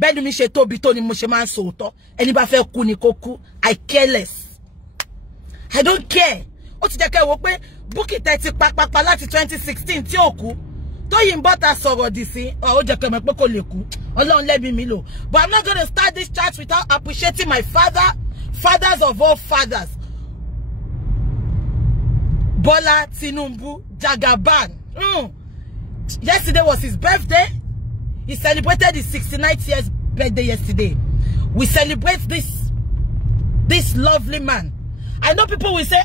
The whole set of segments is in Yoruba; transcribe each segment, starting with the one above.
bẹ́ẹ̀ni mi ṣe tóbi tó ni mo ṣe máa ń sòótọ́ ẹni bá fẹ́ kú ni kó kú I care less I don't care ó ti jẹ́ kẹ́ wò pé Bukky tẹ́ ti papapa láti 2016 tí ó kú Tóyìn Bọ́tà sọ̀rọ̀ dì sí ó jẹ́ kẹ́ mọ̀ pé kò lè kú Ọlọ́run lẹ́bi mi lò but I'm not going to start this chat without appreciating my fathers of all fathers Bola Tinubu Jagaban. Yesterday was his birthday. He celebrated his 69th year's birthday yesterday. We celebrate this lovely man. I know people will say,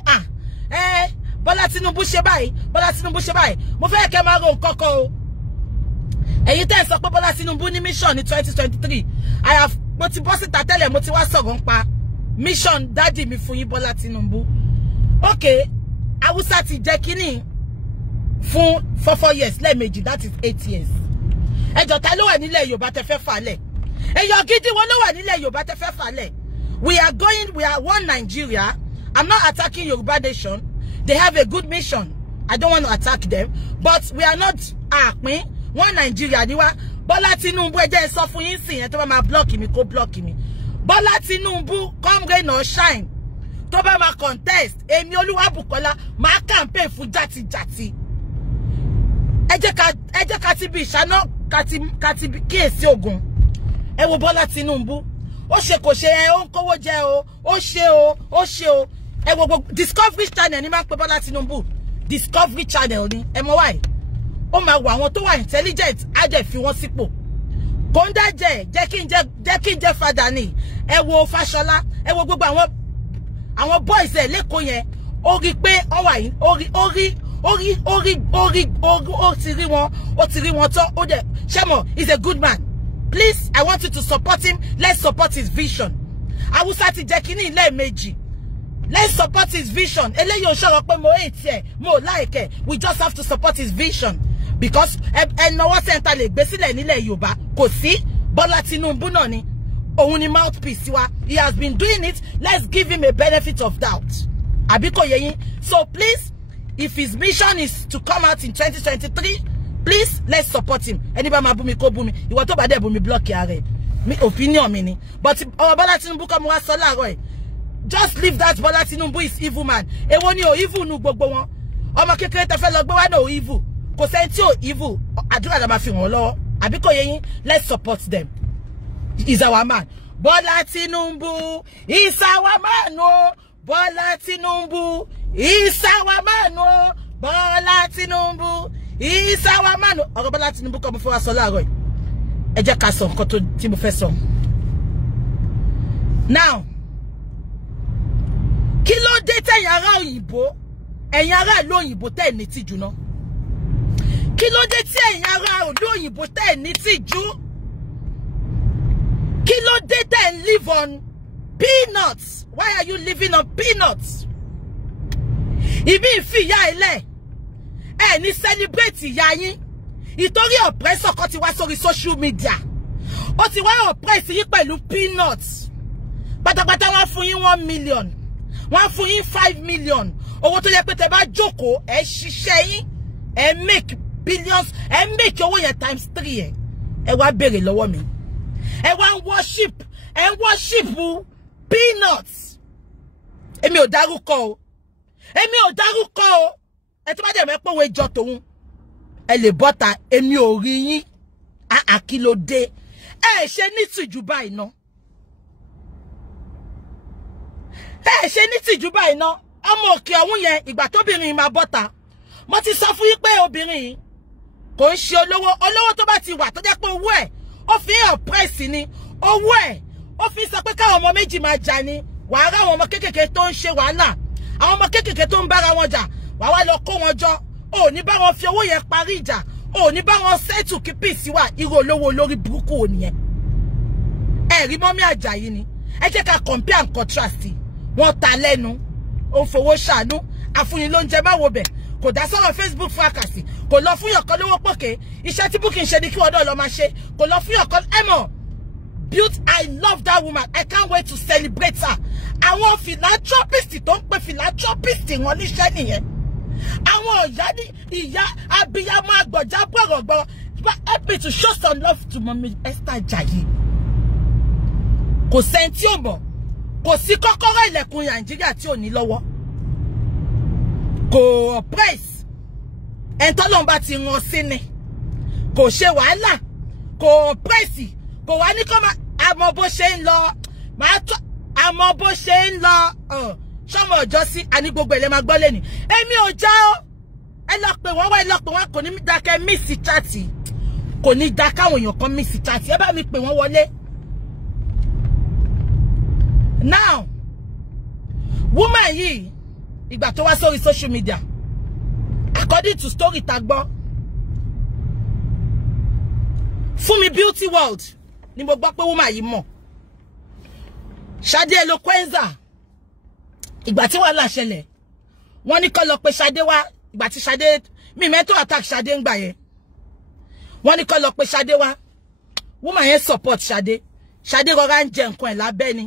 Bola Tinubu ṣe báyìí, Bola Tinubu ṣe báyìí. Mo fẹ́ kẹ́ máa ro nǹkan kan o. Ẹ̀yin tẹ́ sọ pé Bola Tinubu ní mission ní 2023. Mo ti bọ́ síta tẹ́lẹ̀ mo ti wá sọ̀rọ̀ nípa mission daddy mi fún yín Bola Tinubu. Okay. Hausa ti jẹ́ kíní fún 4 years lẹ́ẹ̀mejì that is 8 years. Ẹjọ́ ta ló wà nílẹ̀ Yorùbá tẹ́ fẹ́ falẹ̀. Ẹ̀yọ̀ gidi wọn ló wà nílẹ̀ Yorùbá tẹ́ fẹ́ falẹ̀. We are one Nigeria. I'm not attacking Yoruba nation. They have a good mission. I don't want to attack them, but we are not one Nigeria ni wa. Bola Tinubu ẹ jẹ́ sọ fún yín sìn yẹn tó bá máa block mi kó block mi. Bola Tinubu come rain or shine. Tó bá máa contest èmi Olúwabùkọ́lá máa campaign fún jati ẹ jẹ́ ká ti bí ìṣáná ká ti kíyèsí ogun ẹ wo Bọ́lá Tinubu ó ṣe kò ṣe ó ń kówó jẹ ó ṣe o ẹ wo gbogbo Discovery Channel ni máa ń pe Bọ́lá Tinubu Discovery Channel ni ẹ mọ̀ why ó máa wo àwọn tó wà intelligent á dẹ̀ fi wọ́n sípò kóńdà jẹ́ kí n jẹ́ fada ni ẹ wo Fáṣọlá ẹ wo gbogbo àwọn boys ẹ lẹ́kọ̀ọ́ yẹn ó rí pé ó wà yìí ó ti rí wọn tó ó dẹ̀ Shemo is a good man. Please, I want you to support him. Let's support his vision. Hausa ti jẹ́ kíní lẹ́ẹ̀mejì. Let's support his vision. Eléyìí ò sọ̀rọ̀ pé mo hate ẹ, mo like ẹ. We just have to support his vision because ẹnáwó center lè gbé sílẹ̀ nílẹ̀ Yorùbá kò sí Bọ́lá Tinubu náà ni. Òun ni mouthpiece wa. He has been doing it. Let's give him a benefit of doubt. Àbíkò yé yín. So please, if his mission is to come out in 2023, please let's support him. Anybody ma bumi ko bumi. Ìwọ tó bá dé bumi block ya rẹ̀. Mi opinion mi ni. But Bola Tinubu come wá sọ láàárọ̀. Just leave that Bola Tinubu is evil man. Èwo ni o evil nu gbogbo wọn. Ọmọ kékeré tẹ́ fẹ́ lọ gbé wá no evil. Kò sẹ́ni tí o evil. Àdúrà la ma fi wọ́n lọ́wọ́. Àbíkò yé yín. Let's support them. He's our man. Bola Tinubu is our man. Oh. Bola Tinubu is our man. Oh. Bola Tinubu is our man. Ọ̀rọ̀ Bola Tinubu kọ́ mo fẹ́ wá sọ láàárọ̀ yìí. Ẹ jẹ́ ká sọ nǹkan tó tí mo fẹ́ sọ. Now, kí ló dé tẹ̀yin ará òyìnbó? Ẹ̀yin ará ìlú òyìnbó tẹ́ ní tìjú náà. Kí ló dé tí ẹ̀yin ará ìlú òyìnbó tẹ́ ní tìjú? Kí ló dé tẹ́ live on peanuts? Why are you living on peanuts? Ibi ìfìyà ilẹ̀. Ẹ ní celebrate ìyá yín. Ìtorí oppressor kan ti wá sórí social media. Ó ti wá oppress yín pẹ̀lú peanuts. Pátápátá wọ́n fún yín 1 million. Wọ́n fún yín 5 million. Owó tó yẹ pé tẹ́ bá jókòó, ẹ ṣiṣẹ́ yín, ẹ make billions, ẹ make owó yẹn times 3 ẹ wá béèrè lọ́wọ́ mi. Ẹ wá worship peanuts. Èmi ò dárúkọ o. Ẹ tó bá dẹ̀ mẹ́ pé òwe jọ tòun. Ẹ lè bọ́ta èmi ò rí yín. Kí ló dé? Ẹ ṣe ní tìjú báyìí ná. Ọmọ òkè ọ̀hún yẹn ìgbà tóbìnrin máa bọ́ta. Mo ti sọ fún yín pé obìnrin yìí kò ń ṣe olówó tó bá ti wà tó jẹ́ pé owó ẹ̀ ó fi oppress ni. Owó ẹ̀ ó fi sọ pé káwọn ọmọ méjì máa jà ni. Wàá rá àwọn ọmọ kékèké tó ń ṣe wàhálà. Àwọn ọmọ kékèké tó ń bára wọn jà. Wàá wá lọ kó wọn jọ. Ó ní bá wọn fi owó yẹn parí ìjà. Ó ní bá wọn settle kí peace wà. Irú olówó lórí burúkú ò nìyẹn. Ẹ rí Mọ́mì Àjàyí ni. Ẹ jẹ́ ká compare and contrast. Wọ́n ta lẹ́nu. Ó fowó ṣàánú. Àfúnni ló ń jẹ máa wo bẹ̀. Kò dá sọ́rọ̀ Facebook fracas. Kò lọ fún yọ̀kan lówó pòkè. Iṣẹ́ tí Bukky ń ṣe ni kí ọ̀dọ́ lọ máa ṣe. Kò lọ fún yọ̀kan ẹ̀mọ̀. I love that woman. I can't wait to celebrate her. Àwọn philanthropist tó ń pe philanthropist wọn níṣẹ́ nìyẹn. Àwọn ìyá abiyamọ àgbọ̀já gbọ̀rọ̀gbọ̀. Help me to show some love to Mummy Esther Ajayi. kò sẹ́ńtì ò mọ̀ kò sí kọ́kọ́rọ́ ilẹ̀kùn Nàìjíríà tí ò ní lọ́wọ́ kò press ẹ̀ńtọ́lọ́n bá ti ràn sí ni kò ṣe wàhálà kò press kò wá ní kọ́ máa àmọ́ bó ṣe ń lọ àmọ́ bó ṣe ń lọ ṣọ́mọ ọjọ́ sí àní gbogbo ẹ̀lẹ́ máa gbọ́ lẹ́nì èmi ò já ọ́ ẹ lọ pè wọ́n wá ẹ lọ pè wọ́n kò ní dákẹ́ mísì chati kò ní dá káwọn èèyàn kan mísì chati ẹ bá mi pè wọ́n wọlé. Now woman yìí ìgbà tó wá sórí social media according to story tá gbọ́ Fúnmi Beauty World ni mo gbọ́ pé woman yìí mọ̀ Ṣadé Eloquenza ìgbà tí wàhálà ṣẹlẹ̀ wọ́n ní kó lọ pé Ṣadé wá ìgbà tí Ṣadé mi mẹ́tò attack Ṣadé ń gbà yẹn wọ́n ní kó lọ pé Ṣadé wá woman yẹn support Ṣadé Ṣadé rọra ń jẹ nǹkan ẹ̀ lábẹ́ ni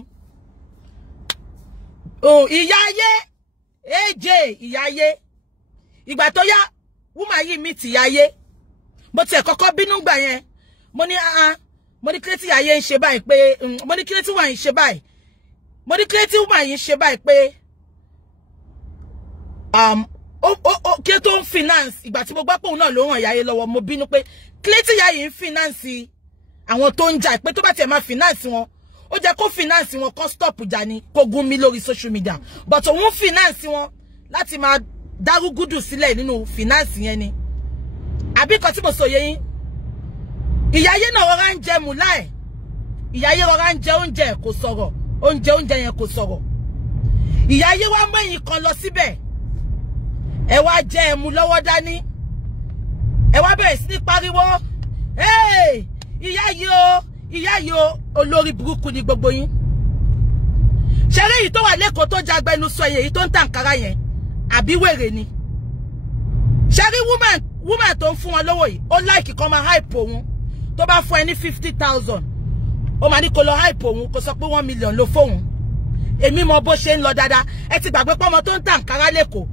ìyá ayé AJ ìyá ayé ìgbà tó yá woman yìí mi ti ìyá ayé bó tiẹ̀ kọ́kọ́ bínú gbà yẹn mo ní mo ní kílẹ̀tì ayé ń ṣe báyìí pé mo ní kílẹ̀tì wà ń ṣe báyìí mo ní kílẹ̀tì woman yìí ń ṣe báyìí pé kí tó ń finance ìgbà tí mo gbọ́ pé òun náà ló ràn ìyá ayé lọ́wọ́ mo bínú pé kílẹ̀tì ìyá yìí ń finance àwọn tó ń jà pé tó bá tiẹ̀ máa finance wọn ó jẹ́ kó finance wọn kó stop jà ní kó gún mi lórí social media but òun finance wọn láti máa dárúgúdù sílẹ̀ nínú finance yẹn ni àbí kan tí mo sọ yé yín ìyá ayé náà rọra ń jẹ mùlá ẹ̀ ìyá ayé rọra ń jẹ oúnjẹ kò sọ̀rọ̀ oúnjẹ yẹn kò sọ̀rọ̀ ìyá ayé wá mẹ́yìn kan lọ síbẹ̀ ẹ wá jẹ ẹmu lọ́wọ́ dání ẹ wá bẹ̀rẹ̀ sí ní pariwo ìyá yìí o olórí burúkú ni gbogbo yín ṣeré yìí tó wà lẹ́kọ̀ọ́ tó jagbẹnu sọ èyí tó ń tàǹkárá yẹn àbí wèrè ni ṣeré woman tó ń fún wọn lówó yìí ó láìkì kan máa hype òun tó bá fún ẹ ní 50,000 ó máa ní kó lọ hype òun kó sọ pé 1 million ló fóun èmi mọ bó ṣe ń lọ dáadáa ẹ ti gbàgbé pọ́mọ tó ń tàǹkárá lẹ́kọ̀ọ́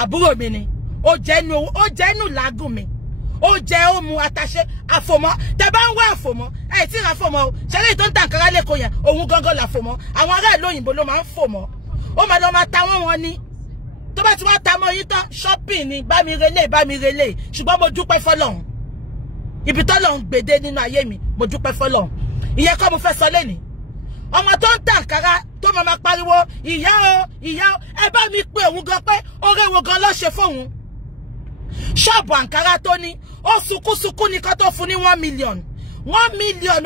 àbúrò mi ni ó jẹ́nu làágùn mi ó jẹ́ ó mu àtàṣe àfòmọ́ tẹ bá ń wá àfòmọ́ ẹ tí ra fòmọ́ o ṣẹlẹ̀ tó ń tàǹkárá lẹ́kọ̀ọ́ yẹn òun gangan là fòmọ́ àwọn ará ìlú òyìnbó ló máa ń fòmọ́ ó máa lọ máa ta wọ́n ní tó bá ti wá ta mọ́ yín tán shopping ni bá mi relé ṣùgbọ́n mo dúpẹ́ fọ́lọ́run ibi tọ́lọ́run gbèdé nínú ayé mi mo dúpẹ́ fọ́lọ́run ìyẹn kọ́ mo fẹ́ sọ lẹ́nìí ọmọ tó ń tàǹkárá tó máa pariwo ìyá o ẹ bá mi pé òun gan pé oore wo gan ló ṣe fóun ṣọ́ọ̀bù àǹkárá tó ní ó sunkún ní kó tó fún ní 1 million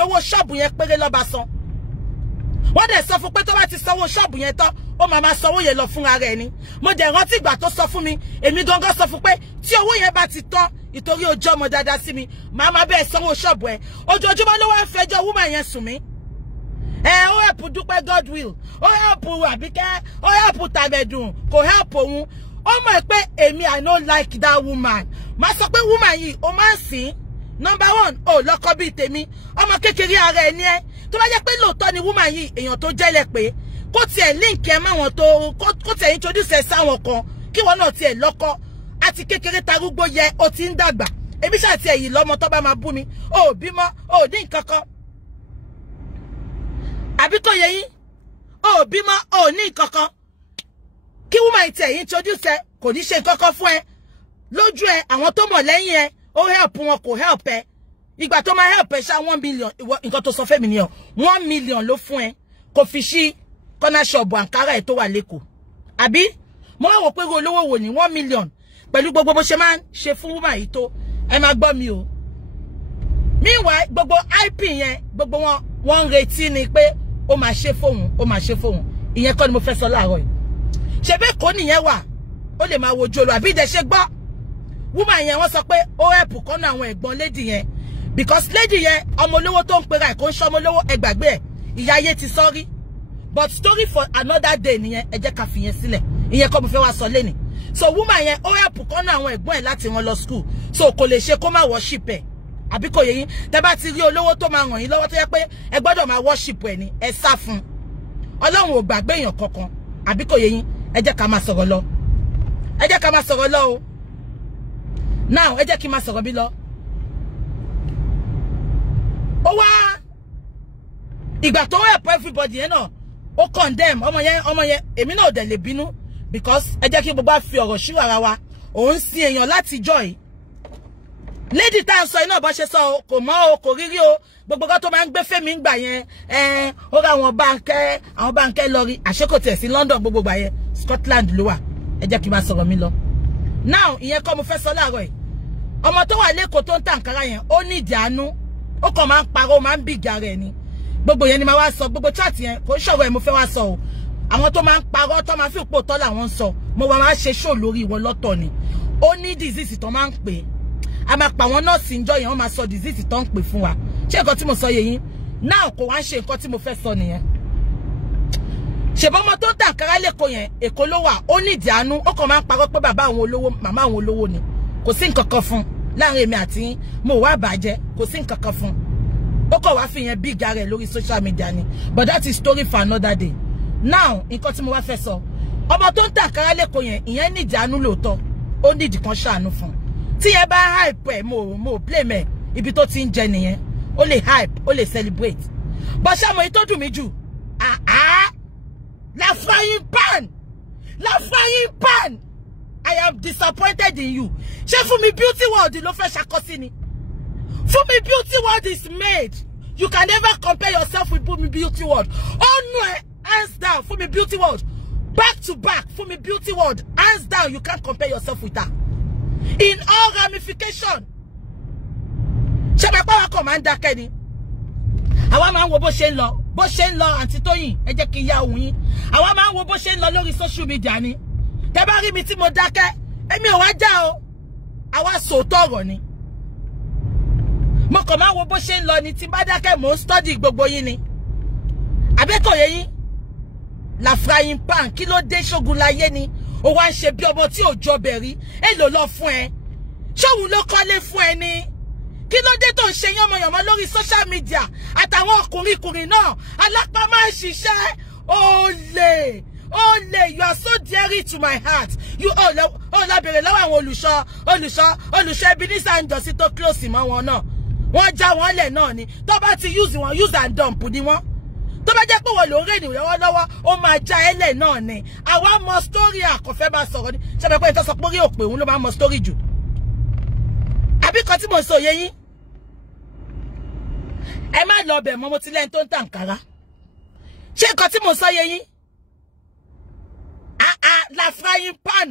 owó ṣọ́ọ̀bù yẹn péré lọ́ba san wọ́n dẹ̀ sọ fún pé tó bá ti sanwó ṣọ́ọ̀bù yẹn tán ó máa sanwó yẹn lọ fúnra rẹ̀ ni mo dẹ̀ rántí ìgbà tó sọ fún mi èmi gangan sọ fún pé tí owó yẹn bá ti tán ìtorí ojú ọmọ dáadáa sí mi màá bẹ́ẹ̀ sanwó ṣọ́ọ̀bù ẹ̀ ojoojúmọ́ ló wá ń fẹjọ́ woman yẹn sùn mí ó help Dúpẹ́ Godwill ó help Àbíkẹ́ ó help Tàbẹ̀dùn kò help òun ó mọ̀ pé èmi I no like that woman máa sọ pé woman yìí ó máa ń sìn number 1 ó lọ́kọ bíi tèmi ọmọ kékeré ara ẹ̀ ní ẹ́ tó bá jẹ́ pé lóòótọ́ ni woman yìí èèyàn tó jẹ́lẹ̀ pé kó tiẹ̀ link ẹ̀ máwọn tó kó tiẹ̀ introduce ẹ̀ sáwọn kan kí wọ́n náà tiẹ̀ lọ́kọ àti kékeré tarúgbó yẹ ó ti ń dàgbà èmi ṣáà tiẹ̀ yìí lọ́mọ tó bá máa bú mi ó bímọ ó ní nǹkan kan àbí kò yẹ yín ó bímọ ó ní nǹkan kan kí woman tiẹ̀ introduce ẹ̀ kò ní ṣe nǹkan kan fún ẹ lójú ẹ àwọn tó mọ̀ lẹ́yìn ẹ ó help wọn kò help ẹ ìgbà tó máa help ẹ ṣá 1 million nǹkan tó sọ fẹ́ mi nìyẹn 1 million ló fún ẹ kò fi ṣí corner shop àǹkárá ẹ tó wà lẹ́kọ̀ọ́ àbí mo wá wò pé olówó wò ní 1 million pẹ̀lú gbogbo bó ṣe máa ń ṣe fún woman yìí tó ẹ máa gbọ́ mi o meanwhile gbogbo IP yẹn gbogbo wọn ń retí ni pé ó máa ṣe fóun ìyẹn kọ́ ni mo fẹ́ sọ láàárọ̀ yìí ṣe bẹ́ẹ̀ kọ́ nìyẹn wà ó lè máa wojú olú àbí ìdẹ ṣe gbọ́ woman yẹn wọ́n sọ pé ó help kọ́nà àwọn ẹ̀gbọ́n lady yẹn because lady yẹn ọmọ olówó tó ń pera ẹ̀ kó ń ṣọ́ ọmọ olówó ẹ gbàgbé ẹ̀ ìyá ayé ti sọ́rí but story for another day nìyẹn ẹ jẹ́ ká fi yẹn sílẹ̀ ìyẹn kọ́ mo fẹ́ wá sọ lẹ́nìí so woman yẹn ó help kọ́nà àwọn ẹ̀gbọ́n ẹ̀ láti wọn lọ school so kò lè ṣe kó má worship ẹ̀ àbí kò yẹ yín tẹ́ bá ti rí olówó tó máa ràn yín lọ́wọ́ tó yẹ pé ẹ gbọ́dọ̀ máa worship ẹ̀ ni ẹ sá fún Ọlọ́run ò gbàgbé èèyàn kankan àbí kò yẹ yín ẹ jẹ́ ká máa sọ̀rọ̀ lọ o now ẹ jẹ́ kí n máa sọ̀rọ̀ bí lọ ó wá ìgbà tó help everybody yẹn náà ó condemn ọmọ yẹn èmi náà ò dẹ̀ lè bínú because ẹ jẹ́ kí gbogbo fi ọ̀rọ̀ ṣírò ara wa òun sin èèyàn láti joy lady tá ń sọ iná bó ṣe sọ kò mọ̀ o kò rírí o gbogbo kan tó máa ń gbé fèmí ńgbà yẹn ó ra àwọn báńkẹ́ lọ rí àṣekòtẹ̀ sí London gbogbo gbà yẹn Scotland ló wà ẹ jẹ́ kí n máa sọ̀rọ̀ mi lọ now ìyẹn kọ́ mo fẹ́ sọ láàárọ̀ yìí ọmọ tó wà lẹ́kọ̀ọ́ tó ń tà nkárá yẹn ó ní ìdí àánú ó kàn máa ń parọ́ ó máa ń bìgà rẹ̀ ni gbogbo yẹn ni máa wá sọ gbogbo chat yẹn kò ṣọ̀rọ̀ ẹ̀ mo fẹ́ wá sọ o àwọn tó máa ń parọ́ tó máa fi pò tọ́ làwọn ń sọ mo wá máa ṣe show lórí ìwọ lọ́tọ̀ ni ó ní disease tó máa ń pè a máa pa àwọn nọ́ọ̀sì ń jọ yẹn wọ́n máa sọ disease tó ń pè fún wa ṣé nǹkan tí mo sọ yẹ yín náà kò wá ń ṣe nǹkan tí mo fẹ́ sọ nìyẹn ṣèbọn ọmọ tó ń tà nkárá lẹ́kọ̀ọ́ yẹn Èkó ló wà ó ní ìdí àánú ó kàn máa ń parọ́ pé bàbá àwọn olówó màmá àwọn olówó ni kò sí nǹkan kan fún láàrin èmi àti mo wá bàjẹ́ kò sí nǹkan kan fún ó kàn wá fi yẹn big rẹ̀ lórí social media ni but that is story for another day now nǹkan tí mo wá fẹ́ sọ ọmọ tó ń tà nkárá lẹ́kọ̀ọ́ yẹn ìyẹn ní ìdí àánú lóòótọ́ ó ní ìdí kan ṣàánú fún tí yẹn bá hype ẹ̀ mo blame ẹ̀ ibi tó ti ń jẹ nìyẹn ó lè hype ó lè celebrate but ṣé àmọ́ èyí tó dùn mí jù la frying pan I am disappointed in you ṣé Fúnmi Beauty World ló fẹ́ ṣàkọsí ni Fúnmi Beauty World is made you can never compare yourself with Fúnmi Beauty World oh no hands down Fúnmi Beauty World back to back Fúnmi Beauty World hands down you can't compare yourself with her in all ramification ṣé bàbá wa kàn máa ń dákẹ́ ni àwa máa ń wo bó ṣe ń lọ àǹtí Tóyìn ẹ jẹ́ kí n yá òun yín àwa máa ń wo bó ṣe ń lọ lórí social media ni tẹ́ bá rí mi tí mo dákẹ́ èmi ò wá já o àwa sòótọ́ ọ̀rọ̀ ni mo kàn máa wo bó ṣe ń lọ ni tí n bá dákẹ́ mò ń study gbogbo yín ni àbẹ́kọ̀yẹ yín la frying pan kí ló dé ṣógun láyé ni ó wá ń ṣe bí ọmọ tí ò jọ bẹ̀rí èlò lọ fún ẹ ṣóhun ló kọ́lé fún ẹ ni kí ló dé tó ń ṣe yánmọ̀yánmọ̀ lórí social media àtàwọn ọkùnrin náà alápá máa ń ṣiṣẹ́ olè you are so dear to my heart you lábẹ̀rẹ̀ lọ́wọ́ àwọn olùṣọ́ Ebenezer Njọ́sí tó close mọ́ wọn náà wọ́n já wọn lẹ̀ náà ni tó bá ti use and dump ni wọ́n tó bá jẹ́ pé wọ́n ló ń rìn lọ́wọ́lọ́wọ́ ó máa já ẹlẹ̀ náà ni àwa mọ story àkọ́fẹ́ bá sọ̀rọ̀ ni ṣẹ́bẹ̀ pé ìtọ́sọ pé orí òpè òun ló máa mọ story jù àbí kan tí mo sọ yẹ yín ẹ má lọ bẹ̀ mọ́ mo ti lẹ́yìn tó ń tà nkárá ṣé nǹkan tí mo sọ yẹ yín la frying pan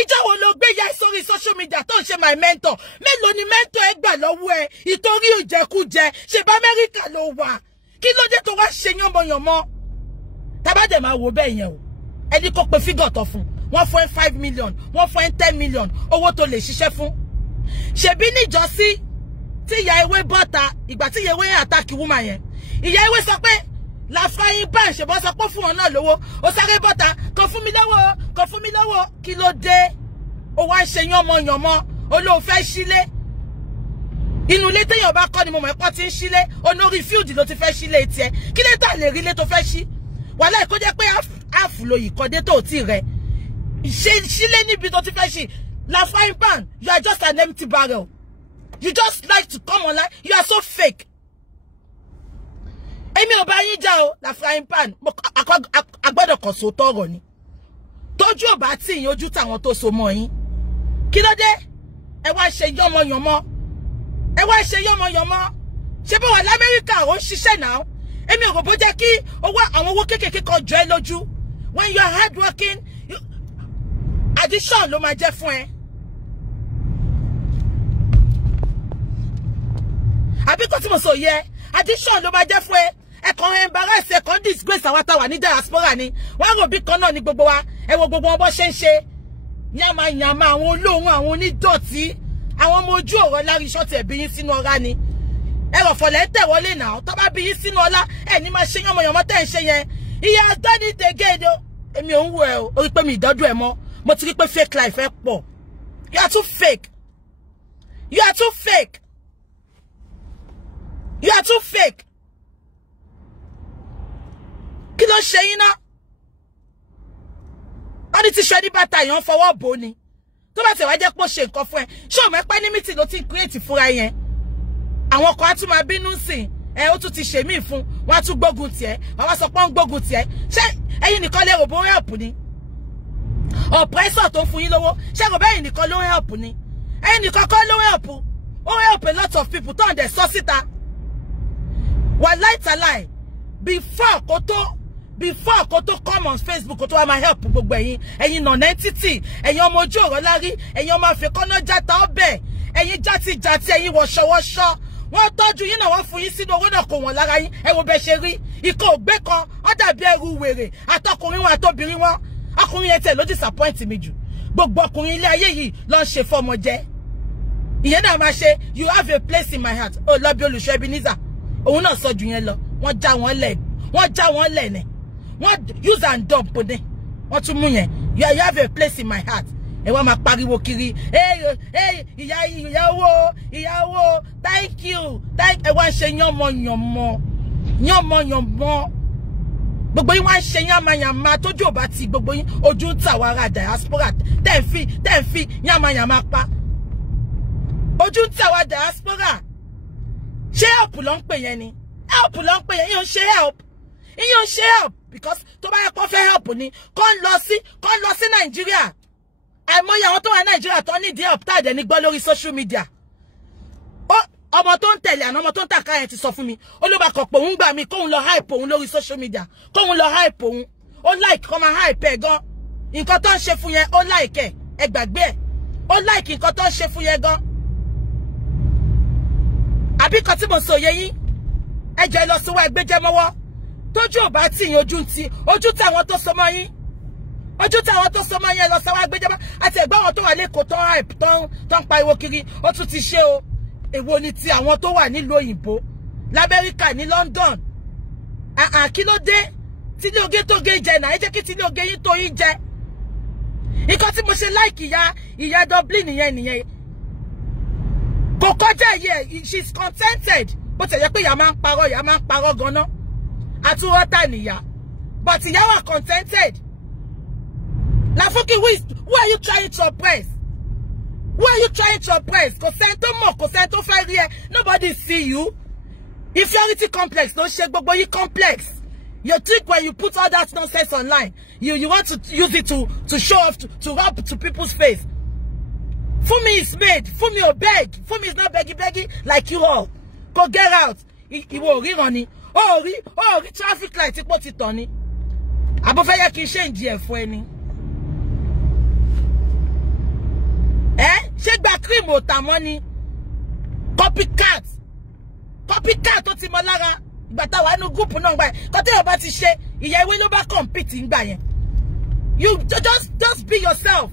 ìjọ wo ló gbé ya sórí social media tó ń ṣe my mentor mélòó ni mentor ẹ gbà lọ́wọ́ ẹ ìtorí ìjẹkújẹ ṣe bá Amẹ́ríkà ló wà kí ló dé tó wá ṣe yánmọ̀yánmọ̀ tábàdẹ̀ máa wò bẹ́ẹ̀ yẹn o ẹni kó pe fígọ̀ tó fún wọ́n fún ẹ 5 million wọ́n fún ẹ 10 million owó tó lè ṣiṣẹ́ fún ṣebí níjọ́sí tí ìyá ewé bọ́ta ìgbà tí ìyá ewé àtàkì woman yẹn ìyá ewé sọ pé la frying pan ṣe bọ́ sọ pé fún wọn náà lówó ó sáré bọ́ta kò fún mi lọ́wọ́ kí ló dé ó wá ṣe yánmọ̀yánmọ̀ olóò fẹ́ sílé inú ilé téèyàn bá kọ́ ni mo mọ̀ ẹ̀pọ̀ tí ń sílé onórí field ló ti fẹ́ sílé tiẹ̀ kí lè tà lè rí ilé tó fẹ́ sí wàhálà kó jẹ́ pé áàfù lo ìkọ́dé tó ti rẹ̀ sílé níbi tó ti fẹ́ sí la frying pan you are just an empty barrel you just like to come online you are so fake èmi ò bá yín já o la frying pan agbọ́dọ̀ kàn so tọrọ ni tójú ò bá tì yín ojú táwọn tó so mọ́ yín kí ló dé ẹ wá ṣe yánmọ̀yánmọ̀ ṣé bó wà l'Amẹ́ríkà ó ń ṣiṣẹ́ náà èmi ò rò bó jẹ́ kí àwọn owó kéékèèké kan jọ ẹ́ lójú when you are hard working addition ló máa jẹ́ fún ẹ àbí kò tí mo sọ yẹ addition ló máa jẹ́ fún ẹ ẹ̀kan embarrass ẹ̀kan disgrace àwọn táwa ní diaspora ni wọ́n rò bí kan náà ní gbogbo wa ẹ wo gbogbo wọn bó ṣe ń ṣe yàmàyàmà àwọn olóhùn àwọn onídọ̀tí àwọn ọmọ ojú ọ̀rọ̀ lárí ṣọ́ọ̀tì ẹ̀bí yín sínú ọ̀rá ni ẹ̀rọ fọ̀lẹ́ tẹ̀ wọlé náà tó bá bí yín sínú ọlá ẹ̀ ní máa ṣe yánmọ̀yánmọ̀ tẹ̀ ń ṣe yẹn ìyá àgbẹ̀ni tẹ̀gẹ́dọ̀ èmi ò ń wọ ẹ̀ o orí pé mi ìdọ́dún ẹ̀ mọ́ mo ti rí pé fake life ẹ̀ pọ̀ you are too fake kí ló ṣe yín náà wọ́n ní ti ṣe ní bàtà yẹn fọwọ́ bò ni tó bá tẹ̀ wá jẹ́ pé ó ṣe nǹkan fún ẹ ṣé o mọ̀ pé ní mítì ló ti ń create fúnra yẹn àwọn kan á tún máa bínú sìn ó tún ti ṣe mí fún wọ́n tún gbógun tiẹ̀ wọ́n sọ pé wọ́n gbógun tiẹ̀ ṣé ẹ̀yin nìkan lè rò bó help ni oppressor tó fún yín lówó ṣé kò bẹ́ẹ̀ nìkan ló help ni ẹ̀yin nìkan kọ́ ló help ó help a lot of people tó ń dẹ̀ sọ síta wàláì tàláì before kó tó come on Facebook kó tó wá máa help gbogbo ẹ̀yin non-entity ẹ̀yin ọmọ ojú ọ̀rọ̀ lárí ẹ̀yin ọmọ àfikọ́nà játa ọbẹ̀ ẹ̀yin játijàti ẹ̀yin wọ̀ṣọwọ́ṣọ́ wọ́n tọ́jú yín náà wọ́n fún yín sínú owó náà kò wọ́n lára yín ẹ wo bẹ́ẹ̀ ṣe rí ikọ̀ ògbé kan ó dàbí ẹrù wèrè àtọkùnrin wọn àtobìnrin wọn ọkùnrin yẹn tẹ̀ ló disappoint mi jù gbogbo ọkùnrin ilé ayé yìí ló ń ṣe fọmọ jẹ ìyẹn náà máa ṣe you have a place in my heart ó lọ bí olùṣọ́ Ebenezer òun náà sọ jù yẹn lọ wọ́n já wọn lẹ̀ nẹ̀ wọ́n use and dump ní wọ́n tún mú yẹn you have a place in my heart ẹ wá máa pariwo kiri ìyàwó thank you ẹ wá ń ṣe yánmọ gbogbo yín wá ń ṣe yánmayànmá tójú ò bá ti gbogbo yín ojú ń tà wá ara diaspora tẹ́ ń fi yánmayànmá pa ojú ń tà wá diaspora ṣé help ló ń pè yẹn ni help ló ń pè yẹn yíyan ṣe help because tó bá yẹ kó fẹ́ help ni kó lọ sí Nàìjíríà àìmọye àwọn tó wà Nàìjíríà tó ní help tá dẹ̀ ní gbọ́ lórí social media ọmọ tó ń tẹ̀lé àná ọmọ tó ń tàkà yẹn ti sọ fún mi olùbàkọ̀ pé òun gbà mí kóun lọ hype òun lórí social media kóun lọ hype òun ó like kó máa hype ẹ̀ gan nǹkan tó ń ṣe fún yẹn ó like ẹ gbàgbé ẹ̀ ó like nǹkan tó ń ṣe fún yẹn gan àbí kan tí mo sọ yẹ yín ẹ jẹ́ lọ síwá ẹgbẹ́ jẹ́ mọ́wọ́ tójú ò bá tì yín ojú táwọn tó so mọ́ yín ojú táwọn tó so mọ́ yín lọ sáwá ẹgbẹ́ jẹ́ mọ́ àti ẹ̀gbọ́n àwọn tó wà lẹ́kọ̀ọ́ tó hype tó ń pariwo kiri ó tún ti ṣe o èwo ni ti àwọn tó wà nílùú òyìnbó l'Amẹ́ríkà ní London kí ló dé tílé oge tó gé jẹ náà ẹ jẹ́ kí tílé oge yín tó yín jẹ nǹkan tí mo ṣe like ìyá Dublin nìyẹn kò kọjá yẹ she's contented bó ti yẹ pé ìyá máa ń parọ́ ganan àtúwọ́tà nìyá but ìyá wà contented Lafuki who are you trying to oppress? Who are you trying to oppress? Kò sẹ́ni tó mọ̀, kò sẹ́ni tó fẹ́ rí ẹ. Nobody see you. Inferiority complex, don't shake gbogbo yín complex. You think when you put all that nonsense online, you want to use it to show off, to rub to people's face. Fumi is made. Fumi will beg. Fumi is not begging like you all. Go get out. Ìwọ ríran ni. Ó rí traffic light ipò ti tàn ni. Àbọ̀ fẹ́ yẹ kí n change ẹ̀ fún ẹni. Ṣé gba cream ò tà mọ́ ni copycat tó ti mọ lára ìgbà tá wà nínú group náà gbà yẹn kọ́tẹ́ ọba ti ṣe ìyá ìwé ló bá compete ń gbà yẹn you just be yourself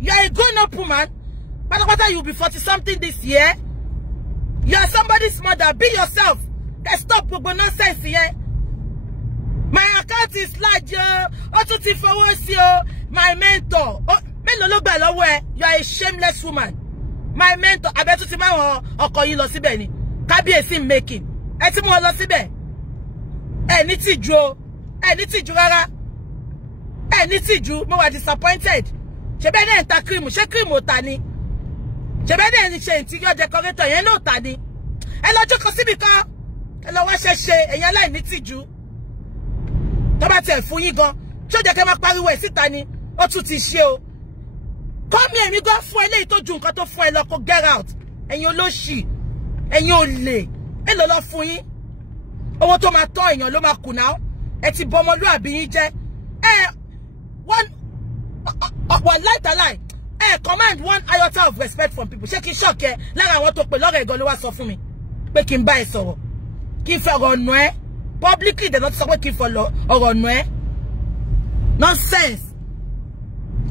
you are a grown up woman pátápátá you be 40-something this year you are somebody's mother be yourself stop gbogbo nonsense yẹn. My account is large, ó tún ti fowó sí o. My mentor, mélòó ló gbà lọ́wọ́ ẹ? You are a shameless woman. My mentor, abẹ́ tún ti máa wọn ọkọ yín lọ síbẹ̀ ni. Kábíyèsí making. Ẹ ti mú wọn lọ síbẹ̀. Ẹ ní tìjú o. Ẹ ní tìjú rárá. Ẹ ní tìjú, mo wà disappointed. Ṣé bẹ́ẹ̀ náà ń ta cream? Ṣé cream ò ta ni? Ṣé bẹ́ẹ̀ náà ń ṣe interior decorator yẹn náà ta ni? Ẹ lọ jókòó síbi kan. Ẹ lọ wá ṣe ẹ̀yin aláìní tìjú. Tó bá tẹ̀ fún yín gan ṣó jẹ́ kẹ́ máa pariwo ẹ̀ síta ni ó tún ti ṣe o kọ́mi ẹ̀mí gan fún ẹ léyìí tó ju nǹkan tó fún ẹ lọ kó get out ẹ̀yin olóṣì ẹ̀yin olè ẹ lọ lọ fún yín owó tó máa tọ́ èèyàn ló máa kù náà ẹ ti bọ ọmọlúàbí yín jẹ́ one lie command one iota of respect from people ṣé kí n ṣọ̀kẹ́ lára àwọn tó pè lọ́rọ̀ ẹ̀gàn ló wá sọ fún mi pé kí n bá ẹ sọ̀rọ̀ kí n fẹ́ ọ̀rọ̀ ọ̀nà ẹ publicly they not sọ pé kí n fọ ọ̀rọ̀ ọ̀nà ẹ nonsense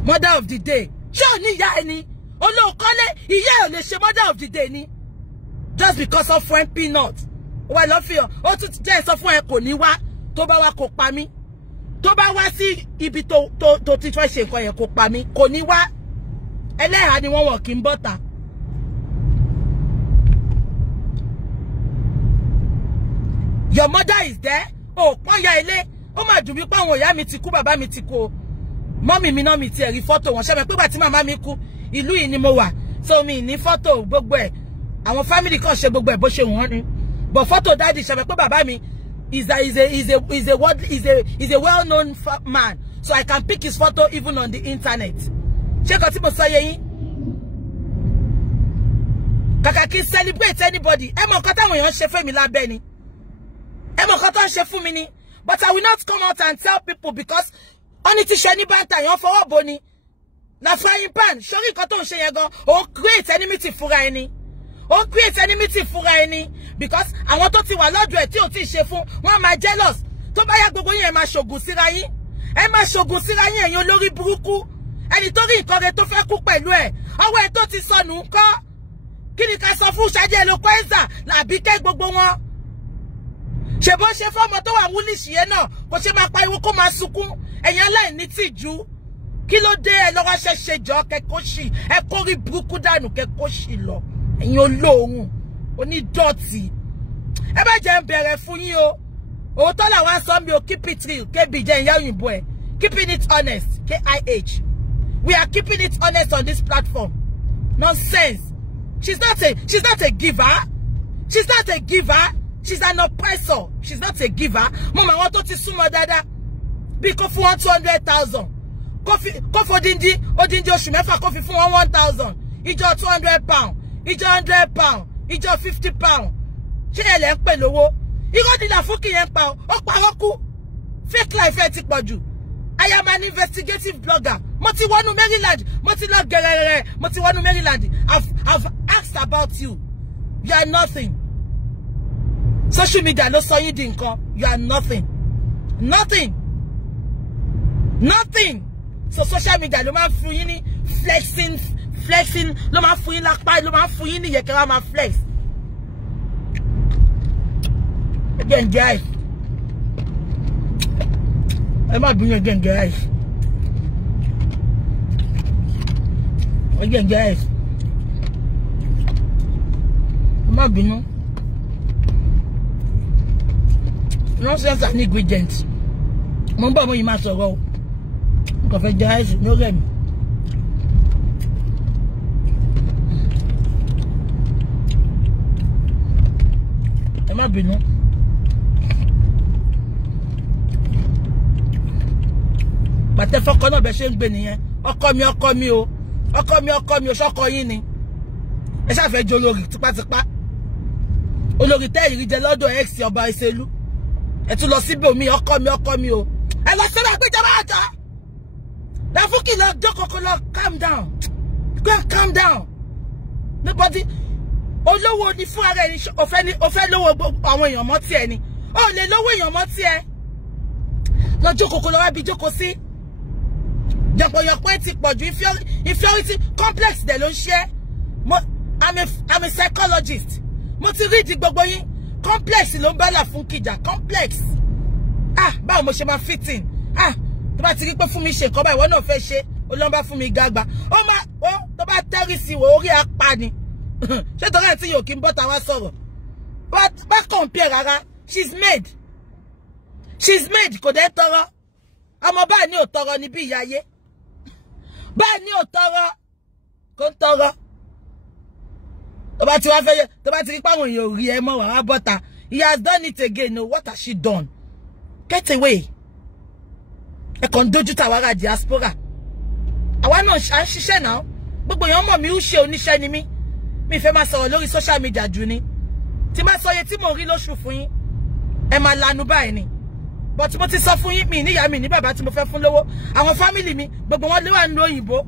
mother of the day ṣé ò ní ìyá ẹni olóòkọ́lé ìyá ẹ̀ ò lè ṣe mother of the day ni just because of friend peanut wà lọ́fíọ̀ ó tún jẹ́ sọ fún ẹ kò ní wá tó bá wá kó pa mí tó bá wá sí ibi tó ti fẹ́ ṣe nǹkan yẹn kó pa mí kò ní wá ẹlẹ́hàá ni wọ́n wọ̀ kí n bọ́ta. Your mother is there. Oh, pọ́n ya ilé. Ó máa dùn mí pé àwọn ìyá mi ti kú, bàbá mi ti kú o. Mọ́mì mi náà mi ti rí fọ́tò wọn. Ṣé mo pé gbà tí màmá mi kú, ìlú yìí ni mo wà. So mi ní fọ́tò gbogbo ẹ̀. Àwọn family kan ṣe gbogbo ẹ̀ bó ṣe wọ́n ni. But photo daddy ṣe pé bàbá mi is a well-known man. So I can pick his photo even on the internet. Ṣé kò tí mo sọ yé yín? Kàkà kí celebrate anybody. Ẹ mọ̀ nǹkan táwọn èèyàn ṣe fún mi lábẹ́ ni. Ẹ mọ̀ nǹkan tó ń ṣe fún mi ni. But I will not come out and tell people because only ti ṣe ní banta yan fọwọ́ bo ni. Na frying pan, sori nǹkan tó ń ṣe yẹn gan, ó create enmity fúnra ẹni. Ó create enmity fúnra ẹni because àwọn tó ti wà lọ́dọ̀ ẹ̀ tí ò ti ṣe fún, wọ́n máa jealous. Tó bá yá gbogbo yín ẹ máa ṣògùn síra yín. Ẹ máa ṣògùn síra yín ẹ̀yin olórí burúkú. Ẹni tó rí nǹkan rẹ̀ tó fẹ́ kú pẹ̀lú ẹ̀. Ọwọ́ ẹ̀ tó ti sọnù ńkọ́. Kí ni ká sọ fún Ṣadé Eloquenza làbí kẹ́ gbogbo wọn? Ṣé bó ṣe fọ́mọ tó wà wúlíṣì yẹn náà kò ṣe máa pariwo kó máa sunkún ẹ̀yin aláìní tìjú. Kí ló dé ẹ lọ́wọ́ ṣẹ̀ṣẹ̀ jọ kẹ́kọ́ṣì ẹ kórí burúkú dànù kẹ́kọ́ṣì lọ ẹ̀yin olóhùn onídọ̀tí. Ẹ bá jẹ́ ń bẹ̀rẹ̀ fún yín o. Òótọ́ làwọn sọ mi o keep it real kébì jẹ́ ìyá òyìnbó ẹ̀ keeping it honest KIH. We are keeping it honest on this platform. Nonsense. She's not a giver. She's not a giver. She's an oppressor. She's not a giver. Mama want to see my dada. Be ko fún 200,000. Ko for odindi oṣù mẹ́fà ko fi fún 1,000. Ijo 200 pound. Ijo 100 pound. Ijo 50 pound. Ṣé ẹ lè ń pè lówó? Irọ́ di la fún ki yẹn pa o. Ó parọ́ kú. Fake life ẹ ti pọ̀jù. I am an investigative blogger. Mo ti wọnú Maryland. Mo ti lọ gẹrẹrẹ. Mo ti wọnú Maryland. I've asked about you. You are nothing. Social media no sọ yín di nǹkan. You are nothing. Nothing. Nothing. So social media ló máa fún yín ní flexing ló máa fún yín lápá ló máa fún yín ní yẹ̀kẹ́ wá máa flex. Again guys. Ẹ má bínú again guys. Again guys. Ẹ má bínú. Nonsense and ingredients. Mo ń bọ̀ mo yìí máa sọ̀rọ̀ o. Mo kàn fẹ́ jẹ àìsàn ní ọ̀rẹ́ mi. Ẹ má bínú. Bàtẹ́ fọ́kọ náà bẹ ṣe ń gbé nìyẹn. Ọkọ mi o. Ọkọ mi o ṣọ́kọ yín ni. Ẹ ṣáà fẹ́ jẹ olórí tipátipá. Olórí tẹ́ ìrí jẹ lọ́dọ̀ ex ọba Ìṣèlú. Ẹ tún lọ síbò mi ọkọ mi o. Ẹ lọ síbẹ̀ àgbéjọba àjà. Dafuki lọ jókòó lọ calm down. Go and calm down. Nobody. Olówó ni fún ara ẹni ó fẹ́ lówó àwọn èèyàn mọ́ tiẹ̀ ni. Ó lè lówó èèyàn mọ́ tiẹ̀. Lọ jókòó lọ wá bí jókòó sí. Yọ̀pọ̀yọ̀pọ̀ ti pọ̀jù inferiority complex dẹ̀ ló ń ṣe. I'm a psychologist. Mo ti rí di gbogbo yín. Complex ló ń bala fún Kija. Complex. Báwo mo ṣe máa fit in. Tó bá ti rí pé fún mi ṣe nǹkan báyìí wọ́n náà fẹ́ ṣe. Ó lọ bá fún mi gàgbà. Tó bá tẹ́rì sí wo orí apá ni. Ṣé torí ẹ̀ tí yóò kí n bọ́ta wá sọ̀rọ̀. Bá compare rárá. She's made. Kò dé tọrọ. Ọmọ báyìí ní ò tọrọ ní bí ìyá ayé. Báyìí ní ò tọrọ. Kò ń tọrọ. Tó bá ti rí páwọn èèyàn rí ẹ mọ́ wàá bọ́ta. He has done it again. No, what has she done? Get away. Ẹ kàn dojú tàwárà diaspora. Àwa náà à ń ṣiṣẹ́ náà. Gbogbo èèyàn mọ̀ mi ó ṣe oníṣẹ́ ni mí. Mi fẹ́ máa sọ̀rọ̀ lórí social media jù ni. Tí máa sọ iye tí mo rí lóṣù fún yín. Ẹ máa lanu báyìí ni. But mo ti sọ fún yín mi níyà mi ní bàbá tí mo fẹ́ fún lówó. Àwọn family mi gbogbo wọn lé wà ní òyìnbó.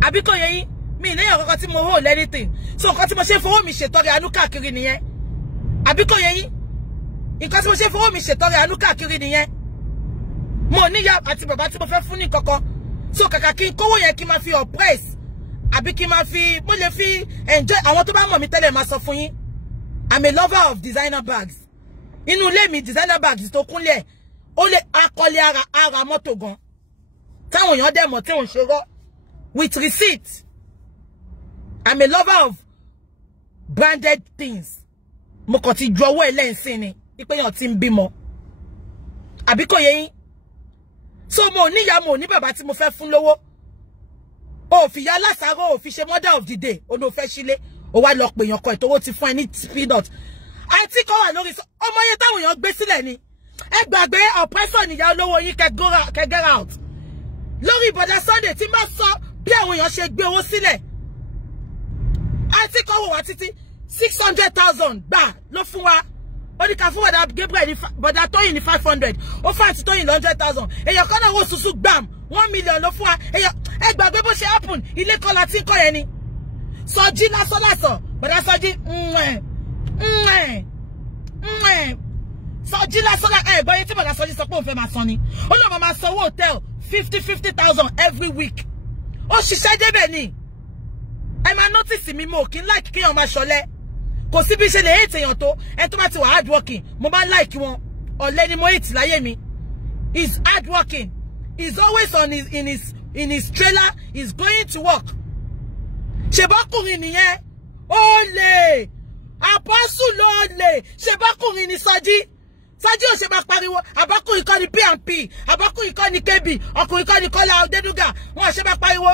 Àbí kò yé yín. Mi ní èèyàn kankan tí mo hold anything. So nǹkan tí mo ṣe fowó mi ṣètọrẹ àánú káàkiri nìyẹn. Àbí kò yé yín. Nǹkan tí mo ṣe fowó mi ṣètọrẹ àánú káàkiri nìyẹn. Mo níyà àti bàbá tí mo fẹ́ fún ní kankan. So kàkà kí n kówó yẹn kí n máa fi oppress. Àbí kí n máa fi mo lè fi enjoy àwọn tó bá mọ̀ mi tẹ́lẹ̀ máa sọ fún yín. I'm a lover of designer bags. Inú ilé mi designer bags tó kúnlẹ̀. Ó lè akọ́lé ara mọ́tò gan. Táwọn èèyàn dẹ̀ mọ̀ tí òun ṣe rọ́. With receipt. I'm a lover of branded things. Mo kàn ti ju ọwọ́ ẹlẹ́nsìn ni. Ipe yàn ti ń bímọ. Àbí kò yé yín. So mo níyà mo ní bàbá tí mo fẹ́ fún lówó. Ó fi ya lásàrò ó fi ṣe mother of the day. Ó ló fẹ́ sílé. ó wá lọ pè yan ko e tó ti fún ẹ ní peanut àti ko wà lórí ọmọ yẹn táwọn yan gbé sílẹ̀ ni ẹ gbàgbé oppression ni ya olówó yín ke get out lórí Bọ̀dá Sunday tí má sọ bí àwọn yan ṣe gbé owó sílẹ̀ àti ko wà títí 600,000 gbà ló fún wa ó ní ká fún Bọ̀dá Gabriel ní Bọ̀dá Tóyìn ní 500 ó fún àti Tóyìn 100,000 èyàn kan náà wo susu gbam 1 million ló fún wa èyàn ẹ gbàgbé bó ṣe happen ilé kan láti kọ́ yẹn ni Sọjí lásán Bọ̀dá Sọjí Sọjí lásán ẹ gbọ́ yẹn tí Bọ̀dá Sọjí sọ pé òun fẹ́ máa san ni ó lọ máa sanwó hotel 50,000 every week ó ṣiṣẹ́ débẹ̀ ni ẹ máa notice mi mo kí n like kéèyàn máa ṣọlẹ kò sí bí ṣe lè hate èèyàn tó ẹ tó bá ti wà hard working mo máa like wọn ọ̀lẹ ni mo hate láyé mi he's hard working he's always on in his trailer he's going to work ṣe bọ́kùnrin nìyẹn ó lè Apostle ló lè ṣe bọ́kùnrin ní Sọjí ò ṣe máa pariwo àbákùnrin kọ́ ni P&P àbákùnrin kọ́ ni KB ọkùnrin kọ́ ni Kọ́lá Ọdẹ́dúgà wọn ṣe máa pariwo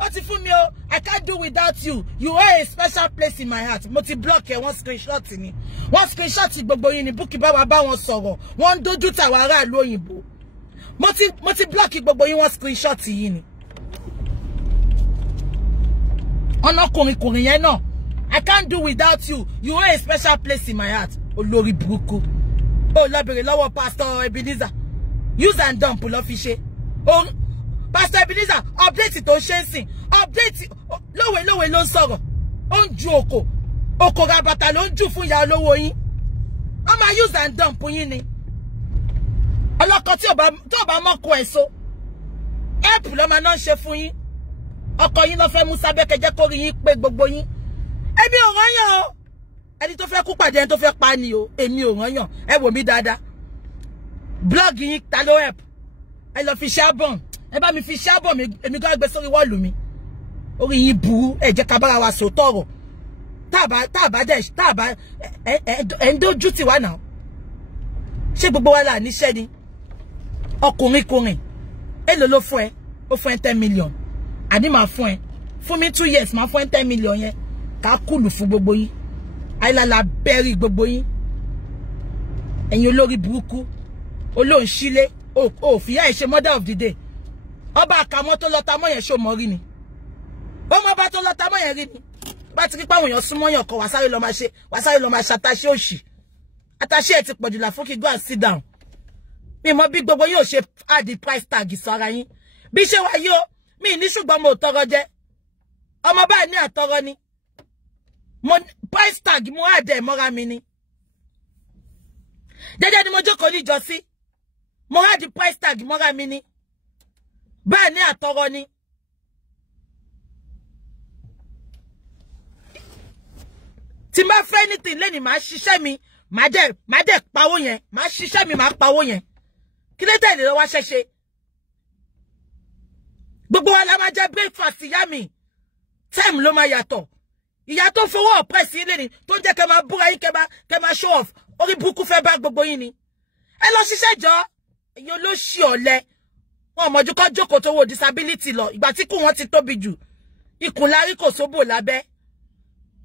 ó ti fún mi o I can't do without you you are a special place in my heart mo ti block ẹ wọ́n screenshot ni wọ́n screenshot gbogbo yín ni Bukky bá wa bá wọn sọ̀rọ̀ wọ́n ń dojú tàwọn aráàlú òyìnbó mo ti block gbogbo yín wọ́n screenshot yìí ni ọ̀nàkùnrin yẹn náà I can't do without you you are a special place in my heart olórí burúkú ó lọ bèrè lọ́wọ́ Pastor Ebenezer use and dump lọ fi ṣe Pastor Ebenezer update tó ṣe ń sìn update lówe ló ń sọ̀rọ̀ ó ń ju oko rabata ló ń jù fún ìyá olówó yín ó máa use and dump yín ni ọlọ́kọ tí ò bá mọ́kọ ẹ̀ so help ló máa náà ṣe fún yín ọkọ yín ló fẹ́ mú sábẹ́kẹ́ jẹ́ kó rí yín pé gbogbo yín èmi ò rányàn o ẹni tó fẹ́ kú pàdé ẹni tó fẹ́ pa ni o èmi ò rányàn ẹ wò mí dáadáa blog yín ta ló help ẹ lọ fi ṣáàbọ̀n ẹ bá mi fi ṣáàbọ̀n èmi gan gbé sórí wọ́ọ̀lù mi orí yín burú ẹ jẹ́ ká bára wa sòótọ́ ọ̀rọ̀ tá àbá ẹ̀ ń dójú tì wá náà ṣé gbogbo wa là níṣẹ́ ni ọkùnrin èlò ló fún ẹ ó fún ẹ 10 million àní máa fún mi 2 years máa fún ẹ 10 million yẹn ká kùlù fún gbogbo yín àìlàlà bẹ́rì gbogbo yín ẹ̀yin olórí burúkú olóǹṣílé òfìyà ìṣe mother of the day ọba àkàmọ́ tó lọ́ta mọ́ yẹn ṣó mọ́ rí ni ọmọ ọba tó lọ́ta mọ́ yẹn rí ni bá ti rí páwọn èèyàn súnmọ́ yàn kan wàsáré lọ máa ṣàtàṣe òṣì àtàṣe ẹ̀ ti pọ̀jù là fún kí go and sit down mi mọ bí gbogbo yóò ṣe add the price tag sọ ara yín bí ṣe wá yóò mi ní ṣùgbọ́n mo tọrọ jẹ ọmọ báyìí ní àtọrọ ni mo price tag mo add ẹ̀ mọ́ra mi ni jẹ́jẹ́ ni mo jókòó níjọ́sí mo add the price tag mọ́ra mi ni báyìí ní àtọrọ ni tí má fẹ́ anything lẹ́ni máa ṣiṣẹ́ mi máa dẹ̀ pawó yẹn máa ṣiṣẹ́ mi máa pawó yẹn kí ló tẹ̀lé lọ́wọ́ ṣẹ́ṣe gbogbo wa la máa jẹ breakfast ìyá mi time ló máa yàtọ̀ ìyá tó fowó oppress yín lẹ́ni tó jẹ́ kẹ́ máa búra yín kẹ́ máa show off orí burúkú fẹ́ bá gbogbo yín ni ẹ lọ ṣiṣẹ́ jọ èyí olóṣì ọ̀lẹ wọn mọ̀jú kọ́ jókòó tó wo disability lọ ìgbà tí kù wọn ti tóbi jù ikùn lárí kò sóbò lábẹ́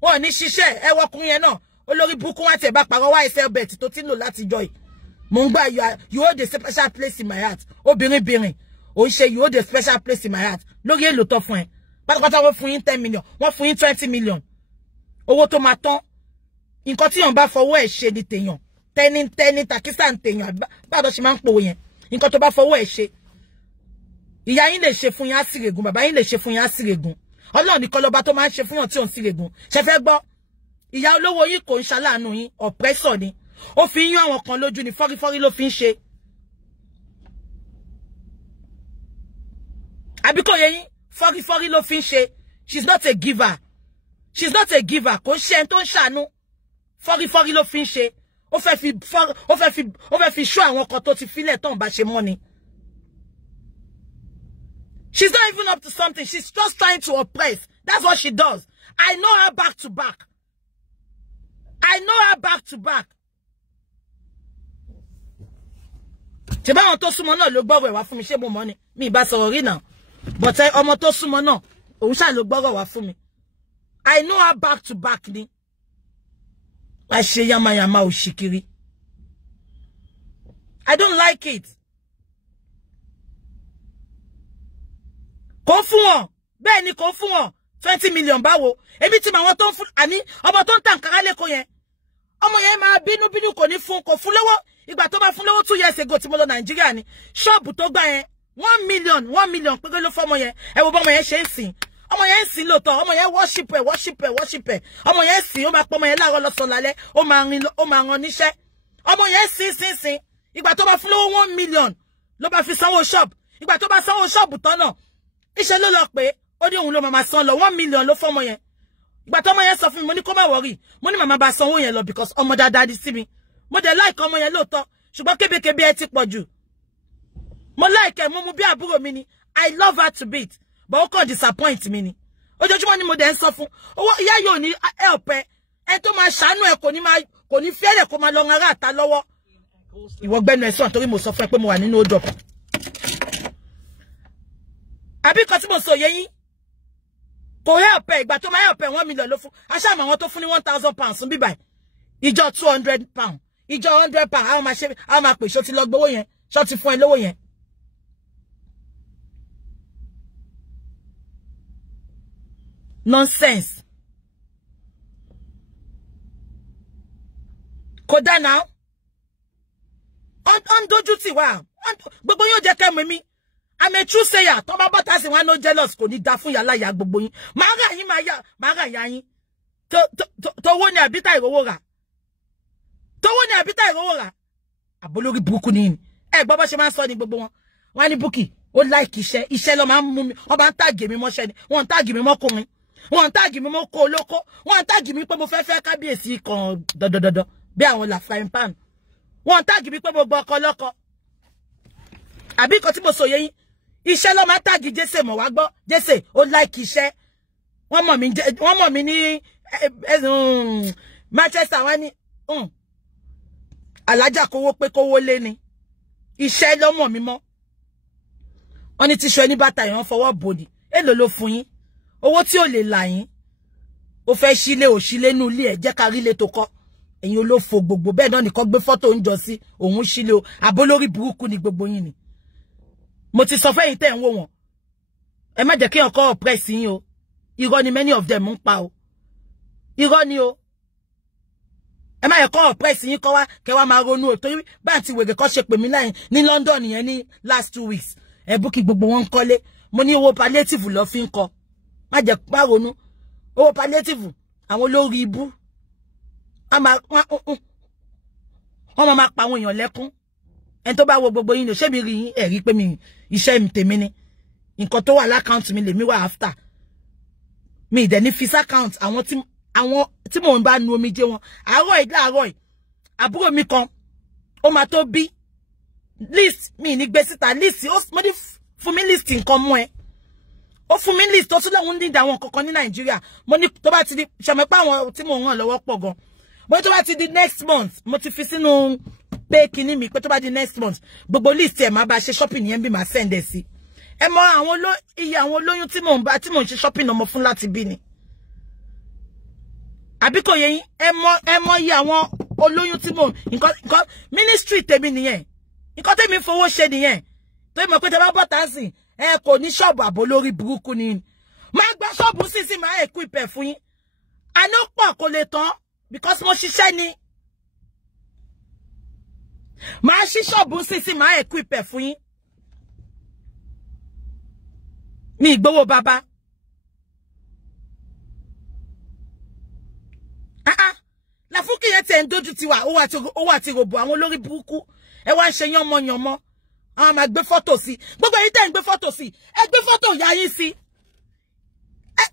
wọn ní ṣiṣẹ́ ẹ wọkùnrin yẹn náà olórí burúkú wọn tẹ̀ bá parọ́ wá ẹsẹ̀ bẹ̀t tó ti ń lò láti jọ yìí mò ń gbà you hold a special place in my heart obìnrin ò ń ṣe you hold a special place in my heart lórí èlò tó fún ẹ pátápátá wọ́n fún yín 10 million wọ́n fún yín 20 million owó tó máa tán nǹkan tí yàn bá fọwọ́ ẹ̀ ṣe ni tèèyàn tẹ́ni takísà ń tèèyàn báàdọ̀ ṣe máa ń pòwò yẹn nǹkan tó bá fọwọ́ ẹ̀ ṣe ìyá yín lè ṣe fún yín á sì règùn bàbá yín lè ṣe fún yín á sì règùn Ọlọ́run nìkan lọ́ba tó máa ń ṣe fún yàn tí òun sì règùn ṣe fẹ́ gbọ́ ìyá olówó yín kò ń ṣaláàánú yín oppressor ni ó fi ń yán àwọn kan lójú ni fọ́rífọ́rí ló fi ń ṣe àbí kò yé yín fọ́rífọ́rí ló fi ń ṣe she's not a giver kò ń ṣe ẹni tó ń ṣàánú fọ́rífọ́rí ló fi ń ṣe ó fẹ́ fi ṣọ́ àwọn kan tó ti filẹ̀ tó ń bá ṣe mọ́ ni. She's not even up to something. She's just trying to oppress. That's what she does. I know her back to back. Ṣé bá wọn tó súnmọ́ náà ló gbọ́rọ̀ wá fún mi ṣé mo mọ̀ ni mi bá sọ̀rọ̀ rí náà. But ọmọ tó súnmọ́ náà òun ṣá ló gbọ́rọ̀ wá fún mi. I know her back to back ni. I say yama yama oshikiri. I don't like it. Kò fún wọn. Bẹ́ẹ̀ ni kò fún wọn. 20 million báwo. Ebi tí ma wọn tó ń fún àní ọmọ tó ń tàn kára lẹ́kọ̀ọ́ yẹn. Ọmọ yẹn máa bínú kò ní fún kò fún lọ́wọ́. Ìgbà tó bá fún lọ́wọ́ 2 years ago tí mo lọ Nàìjíríà ni. Ṣọ́ọ̀bù tó gbà yẹn 1 million péré ló fọ́mọ yẹn. Ẹ wo bọ́mọ yẹn ṣe ń sìn. Ọmọ yẹn ń sìn lóòótọ́. Ọmọ yẹn worship ẹ̀. Ọmọ yẹn sìn ó máa pọ̀ ọmọ yẹn láàárọ̀ lọ́sàn lálẹ́. Ó máa rán níṣẹ́. Ọmọ yẹn sìn. Ìgbà tó bá fún lọ́wọ́ 1 million ló bá fi sanwó shop. Ìgbà tó bá sanwó shop tán náà. Iṣẹ́ ló lọ pé ó ní òun ló máa san lọ 1 million ló fọ́mọ yẹn. Ìgbà tó ọmọ yẹn sọ fún mi mo ní kó má worry. Mo ní màmá bá sanwó yẹn lọ because ọmọ dáadáa di sí mi. Mo dẹ̀ like ọmọ yẹn lóòótọ́ ṣùgbọ́n kébékébé ẹ ti pọ̀ jù. Mo like ẹ mo mú bí àbúrò mi ni. I love her to bit but ó kàn disappoint mi ni. Ojoojúmọ́ ni mo dẹ̀ ń sọ fún. Owó ìyá yóò ní help ẹ. Ẹ tó máa ṣàánú ẹ kò ní fẹ́rẹ̀ kó máa lọ ran ará àta lọ́wọ́. Ìwọ gbẹ́nu ẹ sọ̀n torí mo sọ fún ẹ pé mo wà nínú hold up. Àbí kan tí mo sọ yé yín. Kò help ẹ ìgbà tó máa help ẹ 1 million ló fún. Aṣá àmọ́ àwọn tó fún ní 1,000 pounds ń bí báyìí. Ìjọ 200 pounds. Ìjọ 100 pounds. Àwọn máa pè ṣó ti lọ gbowó yẹn. Ṣó ti fún ẹ lówó yẹn. Nonsense. Kódà now. On dojú tì wá. Gbogbo yín ó jẹ́ kẹ́ mọ̀ mi. I'm a true sayer. Tó bá bọ́ta sí wọn no jealous kò ní dá fún yàlá ya gbogbo yín. Màá rà yín màá rà ya yín. Tówó ni àbítà ìrówó rà. Tówó ni àbítà ìrówó rà. Àbólórí burúkú ni. Ẹ gbọ́ bó ṣe máa ń sọ ní gbogbo wọn. Wọ́n ní Bukky ó like iṣẹ́ ló máa ń mú mi. Wọ́n bá ń tag mi mọ́ṣẹ́ ni. Wọ́n ń tag mi mọ́kùnrin. Wọ́n ń tag mi mọ́kọ olóko. Wọ́n ń tag mi pé mo fẹ́ kábíyèsí kan dọ̀dọ̀dọ̀dọ̀ bí àwọn la frying pan. Wọ́n ń tag mi pé mo gbọ́ ọkọ lọ́kọ. Àbí kan tí mo sọ yé yín. Iṣẹ́ ló máa tag Jesse mọ̀ wá gbọ́. Jesse ó like iṣẹ́. Wọ́n mọ̀ mí ní Manchester wá ní alájà kówó pé kówó lé ni. Iṣẹ́ ló mọ̀ mí mọ́. Wọ́n ní tíṣọ ẹni bàtà yẹn fọwọ́ bòdì. Èló ló fún yín. Owó tí ò lè là yín. Ó fẹ́ sílé ò sílé nú ilé ẹ̀ jẹ́ ká rí lé tó kọ́. Ẹ̀yin olófo gbogbo bẹ́ẹ̀ náà nìkan gbé fọ́tò ń jọ sí òun sílé o. Àbólórí burúkú ni gbogbo yín ni. Mo ti sọ fẹ́yìn tẹ́ ń wò wọ́n. Ẹ má jẹ́ kí ọkọ oppress yín o. Irọ́ ni many of them ń pa o. Irọ́ ni o. Ẹ má yẹ kó oppress yín kọ́ wá kẹ́ wá máa ronú o torí bá ti wèrè kọ́ ṣe pè mí láyìn ní London yẹn ní last 2 weeks. Ẹ Bukky gbogbo wọn ń kọ́lé. Mo ní owó palliative lọ fi ń kọ́. Má jẹ́ pa ronú. Owó palliative àwọn olórí ibú. Wọ́n máa pa àwọn èèyàn lẹ́kún. Ẹni tó bá wo gbogbo yín ló ṣe mi rí yín ẹ rí pé mi iṣẹ́ mi tèmi ni. Nǹkan tó wà l'account mi lè mi wà after. Mi dẹ̀ ní fis account àwọn tí mò ń bá nu omi jẹ wọn. Àárọ̀ àbúrò mi kan ó máa tó bí list mi ní gbé síta list mo ní fún mi list nǹkan mú ẹ. Ó fún mi list tó tún lóun ní àwọn kankan ní Nàìjíríà. Mo ní tó bá ti di ṣàmẹ́pá àwọn tí mò ń ràn lọ́wọ́ pọ̀ gan. Mo tó bá ti di next month mo ti fi sínú pé kíní mi pé tó bá di next month gbogbo list ẹ̀ máa bá ṣe shopping yẹn bí máa send ẹ̀ sí. Ẹ mọ̀ iye àwọn olóyún tí mò ń ṣe shopping ọmọ fún láti bí ni. Àbí kò yé yín ẹ mọ̀ iye àwọn olóyún tí nǹkan ministry tèmi nìyẹn. Nǹkan tèmi fowó ṣe nìyẹn. Tó mọ̀ pé tẹ́ bá bọ́ tá sìn ẹ kò ní shop àbólórí burúkú ni. Máa gba shop sísìn máa equip ẹ̀ fún yín. Àná pọ̀ kò lè tán because mo ṣiṣẹ́ ni. Máa ṣí ṣọ́ọ̀bù sísìn máa equip ẹ̀ fún yín. Mi ìgbówó bàbá. Làfúnkì yẹn tẹ̀ ń dojú ti wà owó àti ròbò àwọn olórí burúkú. Ẹ wá ń ṣe yánmọ́yánmọ́. Àwọn máa gbé fọ́tò sí. Gbogbo èyí tẹ̀ ń gbé fọ́tò sí. Ẹ gbé fọ́tò ìyá yín sí.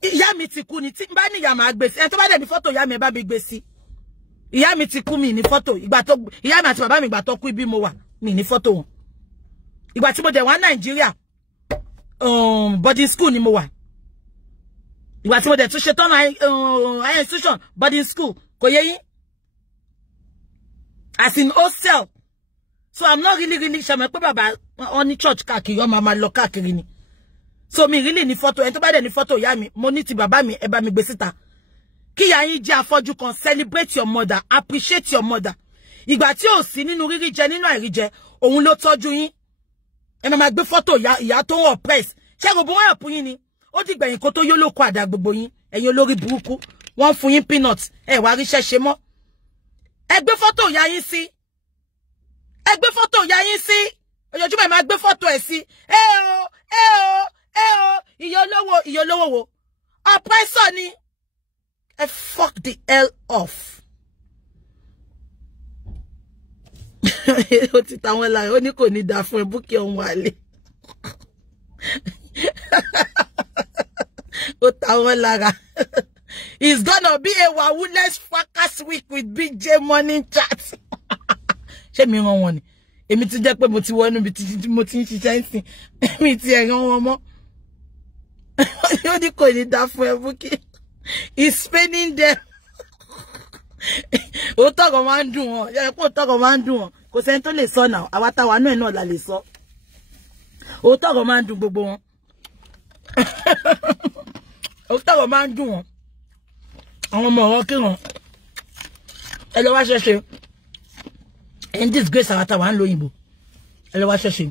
Ìyá mi ti kú ni tí n bá ní ìyá máa gbé sí. Ẹ tó bá dẹ̀ ní fọ́tò ìyá mi ẹ bá mi gbé sí. Ìyá mi ti kú mi ní fọ́tò. Ìyá mi àti bàbá mi ìgbà tó kú ibi mo wà mi ní fọ́tò wọn. Ìgbà tí mo dẹ̀ wá Nàìjíríà boarding school ni mo wà. Ìgbà tí mo dẹ̀ tún ṣe tán higher institution boarding school kò yé yín. As in hostel. So I'm not really ṣàmọ̀ pé bàbá wọn ní church káàkiri ọmọ máa lọ káàkiri ni. So mi really ní fọ́tò ẹni tó bá dẹ̀ ní fọ́tò ìyá mi mo ní ti bàbá mi ẹ bá mi gbé síta. Kí ìyá yín jẹ́ afọ́jú kan, celebrate your mother, appreciate your mother. Ìgbà tí ò sí nínú rírí jẹ nínú àìrí jẹ, òun ló tọ́jú yín. Ẹ máa gbé photo ìyá tó oppress. Ṣé gbogbo wọn help yín ni? Ó di gbẹ̀yìn kó tó yó lóko àdá gbogbo yín. Ẹ̀yin olórí burúkú, wọ́n fún yín peanuts. Ẹ wá ríṣẹ́ ṣe mọ́. Ẹ gbé photo ìyá yín sí. Ẹ gbé photo ìyá yín sí. Ojoojúmọ́ ẹ máa gbé photo ẹ̀ sí. Ìyá olówó wo. Oppressor ni. Fuck the hell off. Ó ti tàwọn lára, ó ní kò ní dá fún ẹ Bukky ọ̀hún wálé. Ó tàwọn lára. It's gonna be a wahuless fracas week with BJ Morning Chat. Ṣé mi rán wọn ni? Èmi ti jẹ́ pé mo ti wọnú bí mo ti ń ṣiṣẹ́ ńsìn. Èmi ti ẹ̀ rán wọn mọ́. Ó ní kò ní dá fún ẹ Bukky. He's spinning them. Ó tọ́gọ̀ máa ń dùn wọn. Yẹ kó tọ́gọ̀ máa ń dùn wọn. Kò sẹ́ni tó lè sọ náà. Àwa táwa náà náà la lè sọ. Ó tọ́gọ̀ máa ń dùn gbogbo wọn. Ó tọ́gọ̀ máa ń dùn wọn. Àwọn ọmọ ọ̀rọ̀ kí wọn. Ẹ lọ wá ṣẹṣẹ. In disgrace àwa táwa ń lo òyìnbó. Ẹ lọ wá ṣẹṣẹ.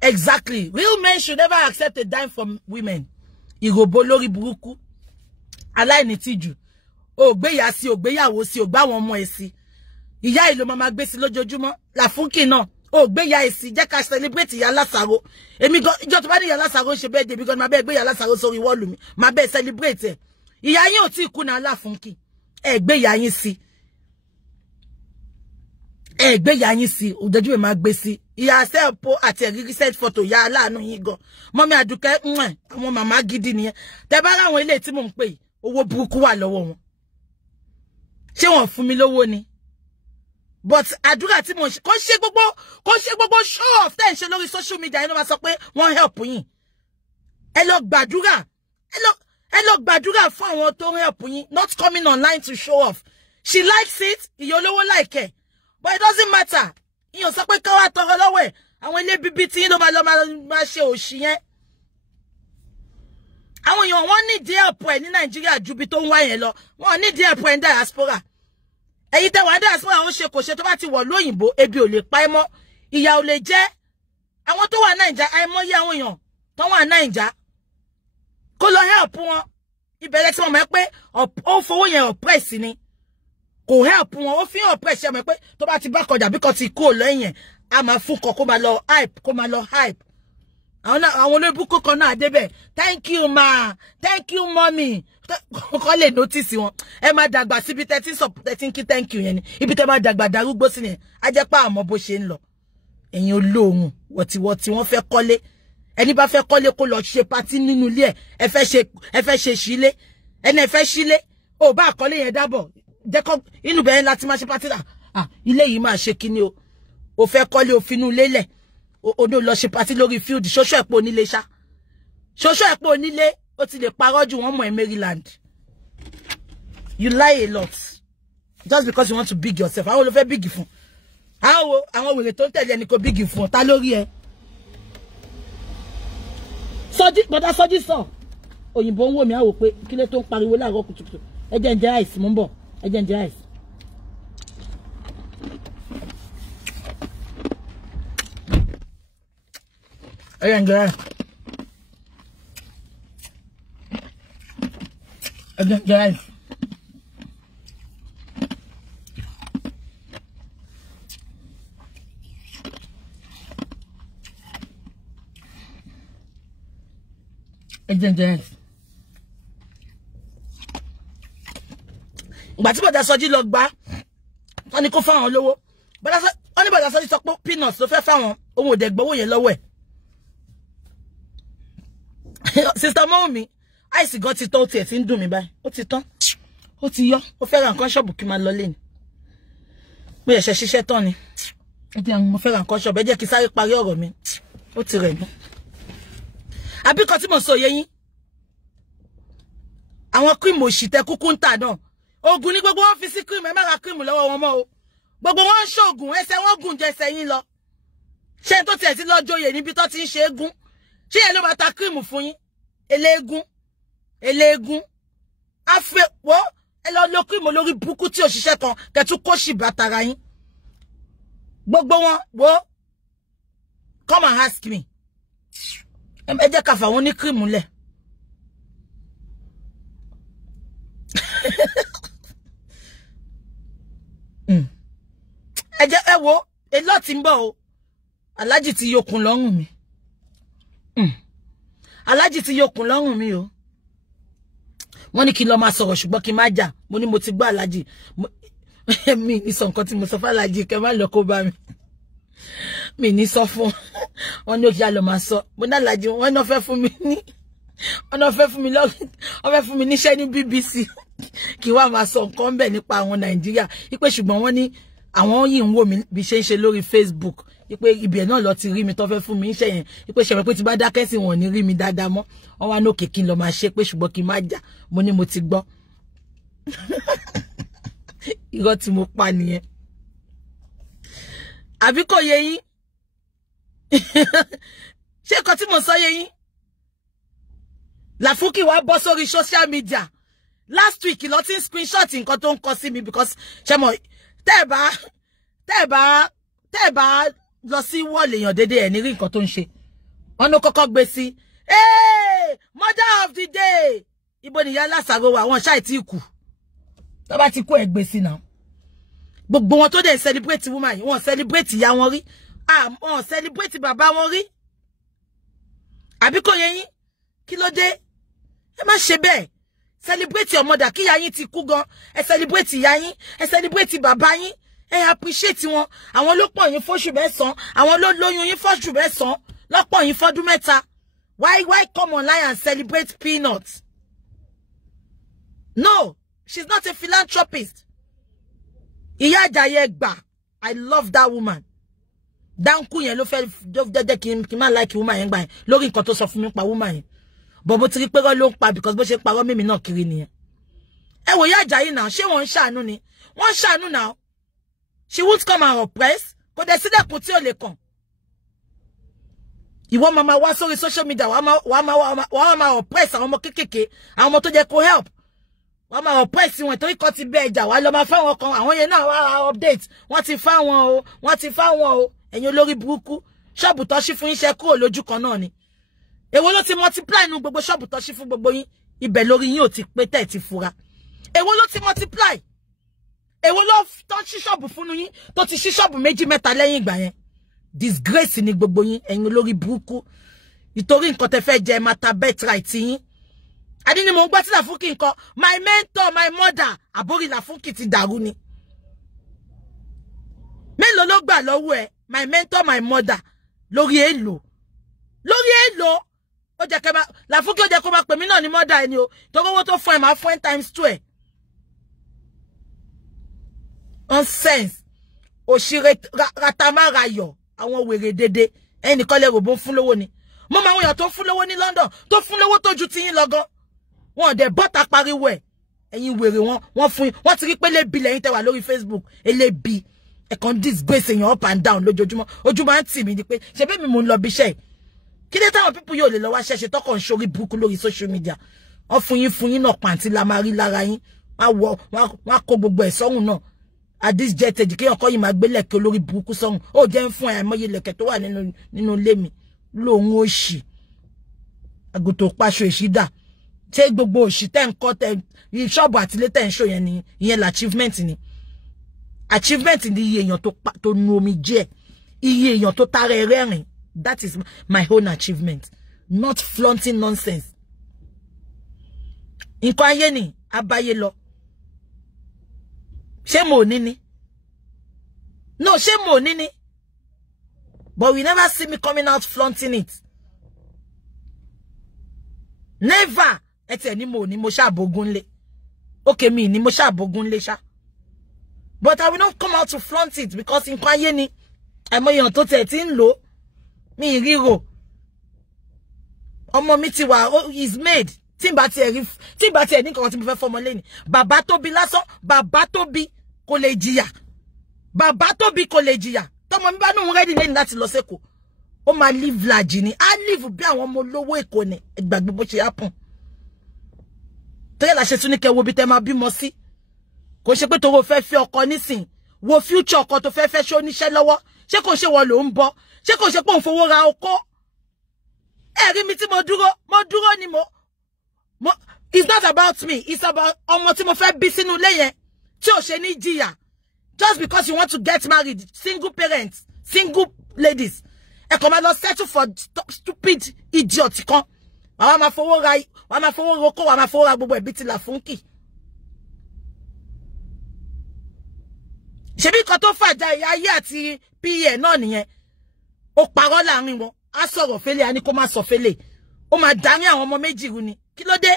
Exactly. Real men should never accept a dime from women. Ìròbó lórí burúkú. Aláìní tìjú. Ó gbé ìyá sí, ó gbé ìyàwó sí, ó gbá àwọn ọmọ ẹ̀ sí. Ìyá ìlò máa gbé sí lójoojúmọ́. Làfúnkì náà. Ó gbé ìyá ẹ̀ sí. Jẹ́ ká celebrate ìyá Lásàrò. Èmi gan ìjọ tó bá ní ìyá Lásàrò ṣe birthday bí gan máa bẹ́ẹ̀ gbé ìyá Lásàrò sórí wọ́ọ̀lù mi. Máa bẹ́ẹ̀ celebrate ẹ̀. Ìyá yín ò tí ì kú náà Láfúnkì. Ẹ gbé ìyá yín sí. Ẹ gbé ìyá yín sí. Ojoojúmọ́ máa gbé sí. Ìyá sẹ́ẹ̀pọ̀ àti ẹ̀rírí set photo ìyá aláàánú yín gan. Mọ́mí Àdùkẹ́ àwọn màmá gidi nìyẹn. Tẹ́ bá ráwọn ilé tí mò ń pè yìí, owó burúkú wà lọ́wọ́ wọn. Ṣé wọ́n fún mi lówó ni? But àdúrà tí mò ń ṣe kò ṣe gbogbo show off tẹ́ ń ṣe lórí social media yẹn ló máa sọ pé wọ́n help yín. Ẹ lọ gbàdúrà. Ẹ lọ gbàdúrà fún àwọn tó ń help yín, not coming online to show off. She likes it, ìyá olówó like it. But it doesn't matter. Ìyàn sọ pé ká wá tọrọ lọ́wọ́ ẹ̀. Àwọn ilé bíbí tí yín ló máa ṣe òṣì yẹn. Àwọn èèyàn wọ́n ní help ẹ̀ ní Nàìjíríà ju bí tó ń wá yẹn lọ. Wọ́n ní help ẹ̀ ní diaspora. Ẹ̀yin tẹ́ wá diaspora ó ṣe kò ṣe tó bá ti wọ̀ lóyìnbó, ebi ò lè pa ẹ́ mọ́. Ìyà ò lè jẹ. Àwọn tó wà Naija, àìmọye àwọn èèyàn tó wà Naija. Kó lọ help wọn. Ìbẹ̀rẹ̀ tí wọ́n mọ̀ pé ó fowó yẹn oppress ni. Kò help wọn, ó fi oppress ṣe mọ̀ pé tó bá ti bá kọjá bí kò ti kó lẹ́yìn a máa fún kó máa lọ hype. Àwọn olóbùkún kan náà débẹ̀. Thank you ma. Thank you mommy. Kò lè notice wọn. Ẹ máa dàgbà síbi 13 kí thank you yẹn ni. Ibi tẹ́ máa dàgbà darúgbó sí ni. A jẹ́ pa àmọ́ bó ṣe ń lọ. Ẹ̀yin olóhùn wọ̀tíwọ̀tí wọ́n fẹ́ kọ́lé. Ẹni bá fẹ́ kọ́lé kó lọ ṣe party nínú ilé ẹ̀. Ẹ fẹ́ ṣe sílé. Ẹni ẹ fẹ́ sílé. Ó bá kọ́lé yẹn dábọ̀. Jẹ́kọ́ inú bẹ̀rẹ̀ láti máa ṣe party là. Ilé yìí máa ṣe kíní o. Ó fẹ́ kọ́lé òfinú lélẹ̀. Ó ní lọ ṣe party lórí field. Ṣoṣo ẹ̀pọ̀ onílé ṣá. Ṣoṣo ẹ̀pọ̀ onílé. Ó ti lè parọ́ jù wọ́n mọ̀ ẹ́ Maryland. You lie a lot. Just because you want to big yourself. Àwọn ló fẹ́ big fún. Àwọn wèrè tó ń tẹ̀lé ẹni kò big fún. Ta lórí ẹ. Bọ́dá sọ́jí sọ. Òyìnbó ń wò mí á wò pé kí ló tó ń pariwo láàárọ̀ kùtùkùtù. Ẹ jẹ́ ń jẹ ice mo ń bọ̀. Ẹ jẹ́ ń jẹ ice. Ẹ jẹ́ ń jẹ ice. Ẹ jẹ́ ń jẹ ice. Ẹ jẹ́ ń jẹ ice. Ìgbà tí bọ̀dá sọjí lọ gbá wọ́n ní kó fáwọn lówó wọ́n ní bọ̀dá sọjí sọ pé peanuts ló fẹ́ fáwọn ohun òdẹ gbowó yẹn lọ́wọ́ ẹ̀. Sister Mọ́wùmí àìsí gan ti tán ó tiẹ̀ ti ń dùn mí báyìí ó ti tán ó ti yọ ó fẹ́ ra nǹkan ṣọ́ọ̀bù kí n máa lọ lé ni mo yẹ̀ ṣe ṣiṣẹ́ tán ni mo fẹ́ ra nǹkan ṣọ́ọ̀bù ẹ jẹ́ kí sáré parí ọ̀rọ̀ mi ó ti rẹ̀ mí. Àbíkọ́ tí mo sọ yẹ yín àwọn cream òṣìtẹ́ kúkú ń tà náà ogun ní gbogbo wọn fi sí cream ẹ má ra cream lọ́wọ́ wọn mọ́ o gbogbo wọn ń ṣoògùn ẹsẹ̀ wọn gùn jẹsẹ̀ yín lọ ṣé tó tiẹ̀ ti lọ joyè níbi tó ti ń ṣe égún ṣé yẹn ló bá ta cream fún yín eléégún eléégún afe wo ẹ lọ lo cream olórí burúkú tí òṣìṣẹ́ kan kẹtù kó sì bàtàrà yín gbogbo wọn wo come and ask me ẹ jẹ́ ká fà wọ́n ní cream lẹ̀ ẹ jẹ́ ẹ wo a lot ń bọ̀ o Alhaji ti yokun lọ́rùn mi Alhaji ti yokun lọ́rùn mi o wọ́n ní kí lọ máa sọ̀rọ̀ ṣùgbọ́n kí má jà mo ní mo ti gbọ́ Alhaji mi ní sọ nǹkan tí mo sọ fún Alhaji kẹ́ má lọ kó bá mi ní sọ fún wọ́n ní ó kí á lọ máa sọ mo ní Alhaji wọ́n náà fẹ́ fún mi ní wọ́n náà fẹ́ fún mi lọ́rùn wọ́n fẹ́ fún mi níṣẹ́ ní BBC kí wá máa sọ nǹkan bẹ́ẹ̀ nípa àwọn Nàìjíríà ipe ṣùgbọ́n wọ́n ní àwọn yìí ń wò mí bí ṣe ń ṣe lórí Facebook ipe ibẹ̀ náà lọ ti rí mi tó fẹ́ fún mi iṣẹ́ yẹn ipe ṣe pé tí bá dákẹ́ sí wọn ní rí mi dáadáa mọ́ wọ́n wá nókè kí n lọ máa ṣe pé ṣùgbọ́n kí n má jà mo ní mo ti gbọ́ irọ́ tí mo pa nìyẹn àbí kò yé yín ṣé nǹkan tí mo sọ yé yín Lafuki wá bọ́ sórí social media last week lọ ti ń screenshot nǹkan tó ń kọ sí mi because ṣe mọ̀ tẹ́ ẹ bá lọ sí wall èèyàn dédé ẹ̀ ní rí nǹkan tó ń ṣe wọ́n ló kọ́kọ́ gbé sí mother of the day ibo nìyá lásàrò wà wọ́n ṣáì tí kù tó bá ti kó ẹ̀ gbé sí náà gbogbo wọn tó dẹ̀ celebrate woman yìí wọ́n celebrate ìyá wọn rí wọ́n celebrate bàbá wọn rí àbí kò yé yín kí ló dé ẹ má ṣe bẹ́ẹ̀ celebrate your mother kí ìyá yín ti kú gan ẹ celebrate ìyá yín ẹ celebrate bàbá yín ẹ appreciate wọn àwọn ló pọ̀ yín fóṣù mẹ́sàn àwọn ló lóyún yín fóṣù mẹ́sàn lọ́pọ̀ yín fọ́dún mẹ́ta why come online and celebrate peanuts no she's not a philanthropist ìyá Àjàyè gbà I love that woman dáńkù yẹn ló fẹ́ jẹ́ kí n má like woman yẹn gbà yẹn lórí nǹkan tó sọ fún mi pa woman yẹn but mo ti rí pé ló ń pa because bó ṣe parọ́ mímí náà kiri nìyẹn ẹ wò ìyá Àjàyè náà ṣé wọ́n ń ṣàánú ni wọ́n ń ṣàánú náà she won't come and oppress kò dẹ̀ sílẹ̀kùn tí ò lè kàn ìwọ máa wá sórí social media wàá máa oppress àwọn ọmọ kékèké àwọn ọmọ tó jẹ́ kó help wàá máa oppress wọn torí kan ti bẹ́ ẹjà wàá lọ máa fáwọn kan àwọn yẹn náà wá update wọ́n ti fáwọn o ẹ̀yin olórí burúkú ṣọ́ọ̀bù tó ṣí fún iṣẹ́ kúrò lójú kan náà ni èwo ló ti multiply nínú gbogbo ṣọ́ọ̀bù tó ṣí fún gbogbo yín ibẹ̀ lórí yín ò ti pé tẹ̀ ti fura èwo ló ti multiply èwo ló tó ṣí ṣọ́ọ̀bù fún yín tó ti ṣí ṣọ́ọ̀bù méjì mẹ́ta lẹ́yìn ìgbà yẹn disgrace ni gbogbo yín ẹ̀yin olórí burúkú ìtorí nǹkan tẹ́ fẹ́ jẹ mata birthright yín adi ni mo ń gbọ́ tí Lafuki nǹkan my mentor my mother àbórí Lafuki ti dàrú ni mélòó ló gbà lọ́wọ́ ẹ my mentor my mother lórí èlò ó jẹ́ kẹ́ Lafuki ó jẹ́ kó máa pè mí náà ní mother ẹni o torí owó tó fún ẹ máa fún ẹ times 2 nonsense òṣìrè ratamarayọ àwọn wèrè dédé ẹnìkan lè ròbó fún lówó ni mo máa ń yàn tó fún lówó ní London tó fún lówó tó ju ti yín lọ́gán wọn dẹ̀ bọ́ta pariwo ẹ̀ ẹ̀yin wèrè wọ́n fún wọ́n ti rí pé lébi lẹ́yìn tẹ́ wà lórí Facebook elébi ẹ̀kan disgrace èèyàn up and down lójoojúmọ́ ojúmọ́ ń tì mí ni pé ṣe bẹ́ẹ̀ mi mò ń lọ bí iṣẹ́ kí ló táwọn pípù yóò lè lọ wá ṣẹ̀ṣẹ̀ tọkọ̀ ń ṣorí burúkú lórí social media wọ́n fún yín náà pàǹtí la máa rí lára yín wọ́n á kó gbogbo ẹ̀ sọ́hùn náà adis jetted kí ọkọ yìí máa gbé lẹ̀kẹ̀ olórí burúkú sọ́hùn ó jẹ́ ń fún àìmọye lẹ̀kẹ̀ tó wà nínú ilé mi lóhun òṣì àgùntò paṣọ èṣídà ṣé gbogbo òṣì tẹ́ ń kọ́ tẹ́ ṣọ́ọ̀bù àtìlé tẹ́ ń ṣó yẹn ni ìyẹn achievement ni iye èèyàn tó nu omi jẹ́ iye èèyàn tó tara ẹ rẹ́rìn that is my own achievement not flaunting nonsense nǹkan ayé ni abáyé lọ ṣé mo ní ni no ṣé mo ní ni but we never see me coming out flaunting it never ete ni mo ṣàbògún lé okay mi ni mo ṣàbògún lé ṣá but I will not come out to flaunt it because nǹkan ayé ni àìmọye tó tẹ̀ tí ń lò mi ríro ọmọ mi ti wà is made tí bá tiẹ̀ ní nǹkan tí mo fẹ́ fọmọ lẹ́ni bàbá tó bí lásán bàbá tó bí kò lè jìyà tọmọ mi bá nù ready lẹ́ni láti lọ sẹ́kọ̀ọ́ ó máa live large ni á live bí àwọn ọmọ olówó Èkó ni ìgbàgbé bó ṣe happen Torí la ṣe tún ní kẹ́ wo bí tẹ́ máa bímọ sí. Kò ṣe pé toro fẹ́ fẹ́ ọkọ nísìn. Wo future ọkọ tó fẹ́ fẹ́ ṣe oníṣẹ́ lọ́wọ́. Ṣé kò ṣe wọ́n ló ń bọ̀? Ṣé kò ṣe pé òun fowó ra oko? Rí mi tí mo dúró ni mo. It's not about me. It's about ọmọ tí mo fẹ́ bí sínú ilé yẹn. Tí ò ṣe ní jìyà. Just because you want to get married, single parents, single ladies. Ẹ kò máa lọ settle for stupid idiot kan. Wàá máa fowó ra, wàá máa fowó roko, wàá máa fowó ra gbogbo ẹ̀bí tí la funky. Ṣebí kan tó fàjà ayé àti PA náà nìyẹn. Ó parọ́ láàrin wọn. Á sọ̀rọ̀ fẹ́lẹ̀, á ní kó má sọ fẹ́lẹ̀. Ó máa dání àwọn ọmọ méjì rú ni. Kí ló dé?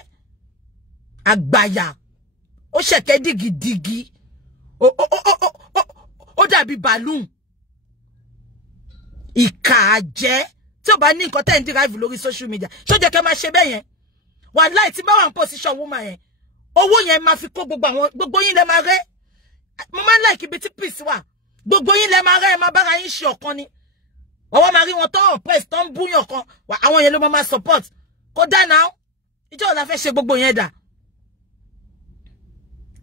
Àgbàyà. Ó ṣẹ̀kẹ́ dìgìdìgì. Ó dàbí balloon. Ìkà jẹ́ tí ó bá ní nǹkan tẹ́ ń derive lórí social media. Ṣó jẹ́ kẹ́ máa ṣe bẹ́ẹ̀ yẹn. Wàláhì tí bá wà ní position woman yẹn. Owó yẹn máa fi kó gbogbo yín lẹ máa rẹ́. Mo máa ń like ibi tí peace wà. Gbogbo yín lẹ máa rẹ́, ẹ máa bára yín ṣe ọ̀kan ni. Ọwọ́ máa rí wọn tó oppress tó ń búyàn kan. Àwọn yẹn ló máa support. Kò dá now. Ìjọ́ ò la fẹ́ ṣe gbogbo yẹn dà.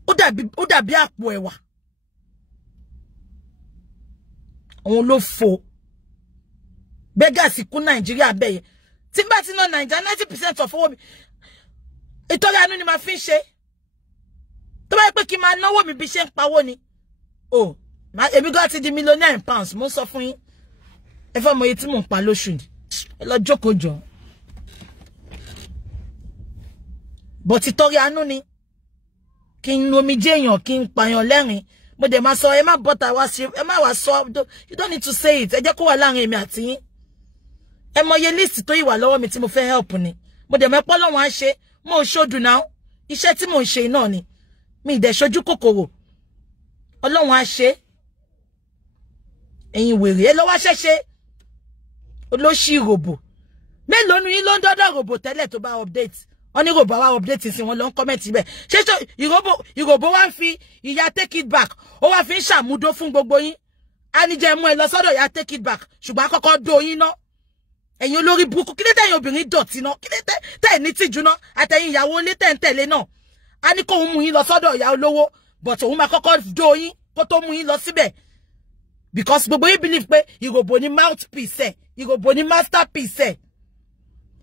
Ó dàbí àpò ẹ̀wà. Àwọn ló fò. Beggars kún Nàìjíríà bẹ́ẹ̀. Tí bá ti ná Nàìjíríà 90% of owó mi. Ìtọ́rẹ àánú ni máa fi ń ṣe. Tó bá yẹ pé kí n máa náwó mi bí ṣe ń pawó ni. Oh, èmi gan ti di millionaire in pounds. Mo sọ fún yín. Ẹ fẹ́ mọ iye tí mò ń pa lóṣù ni. Ẹ lọ jókòó jọ. But ìtọ́rẹ àánú ni. Kí n omi jẹ́ èèyàn, kí n pààyàn lẹ́rìn. Mo dẹ̀ máa sọ, ẹ má bọ́ta wá sí, ẹ má wá sọ, you don't need to say it. Ẹ jẹ́ kó wà láàrin èmi àti yín. Ẹ mọ iye list tó ìwà lọ́wọ́ mi tí mo fẹ́ help ni. Mo dẹ̀ mọ̀ pé Ọlọ́run á ṣe, mo ò ṣojú náà. Iṣẹ́ tí mo ń ṣe náà ni. Mi ì dẹ̀ ṣojú kòkòrò. Ọlọ́run á ṣe. Ẹ̀yin wèrè, ẹ lọ wá ṣẹ́ṣe. Olóṣì ròbò. Mélòó nu yín ló ń dọ́dọ̀ ròbò tẹ́lẹ̀ tó bá update. Wọ́n ní ròbò wá update sí wọn lọ ń comment ibẹ̀. Ṣé ìròbò wá ń fi ìyá take it back. Ó wá fi ń ṣàmúdó fún gbogbo yín. A ní jẹ́ mú ẹ lọ sọ́dọ̀ ìyá take it back. Ṣùgbọ́n àkọ́kọ́ dó yín ná. Ẹ̀yin olórí burúkú, kí ló tẹ̀yin obìnrin dọ̀tí ná? Kí ló tẹ̀ ní tìjú ná? Àtẹ̀yin ìyàwó ilé tẹ̀ ń tẹ̀lé náà. A ní kó òun mú yín lọ sọ́dọ̀ ìyá olówó. But òun máa kọ́kọ́ dó yín kó tó mú yín lọ síbẹ̀. Because gbogbo yín believe pé ìròbò ní mouthpiece ẹ̀. Ìròbò ní masterpiece ẹ̀.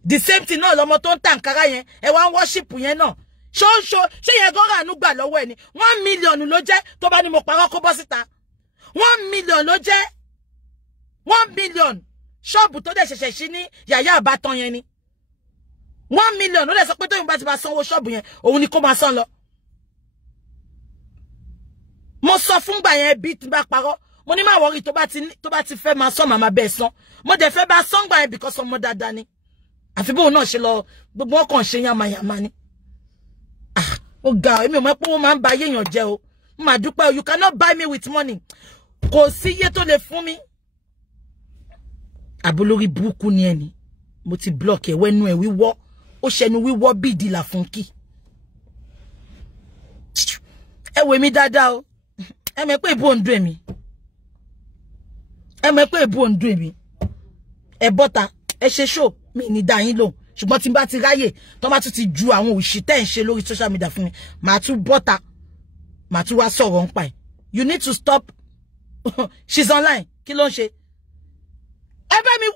The same thing náà lọmọ tó ń tà Ankara yẹn. Ẹ wá ń worship yẹn náà. Ṣé yẹn gan ràánú gbà lọ́wọ́ ẹ ni? 1 million ló jẹ́ tó bá ní mo parọ́ kó bọ́ síta. 1 million ló jẹ́. 1 million. Ṣọ́ọ̀bù tó dẹ̀ ṣẹ̀ṣẹ̀ ṣí ní yàyà àbátan yẹn ni. 1 million. Ó lè sọ pé tóyìn bá ti bá sanwó ṣọ́ọ̀bù yẹn, òun ni kó máa san lọ. Mo sọ fún gbà yẹn bí tí bá parọ́. Mo ní má worry tó bá ti fẹ́ máa san màmá bẹ́ẹ̀ san. Mo dẹ̀ fẹ́ bá san gbà yẹn because ọmọ dáadáa ni. Àfi bóun náà ṣe lọ gbogbo ọkàn ṣe yamayama ni. Ó ga èmi ò mọ̀ pé wọ́n máa ń ba ayé èèyàn jẹ́ o. Mo máa dúpẹ́ o, you cannot buy me with money. Kò sí iye tó lè fún mi. Àbólórí burúkú ni ẹni. Mo ti block ẹ wẹ́nu ẹ̀ wíwọ́. Ó ṣẹnu wíwọ́ bí ìdìlà funky. Ẹ wò mí dáadáa o. Ẹ mọ̀ pé ìbò ń dùn èmi. Ẹ mọ̀ pé ìbò ń dùn èmi. Ẹ bọ́ta, ẹ ṣe show. Mi ní dá yín lóhùn ṣùgbọ́n tí n bá ti ráyè tó bá tún ti ju àwọn òṣì tẹ́ ń ṣe lórí social media fún mi màá tún bọ́ta màá tún wá sọ̀rọ̀ ń pa ẹ̀. You need to stop. She's online. Kí ló ń ṣe? Ẹ bá mi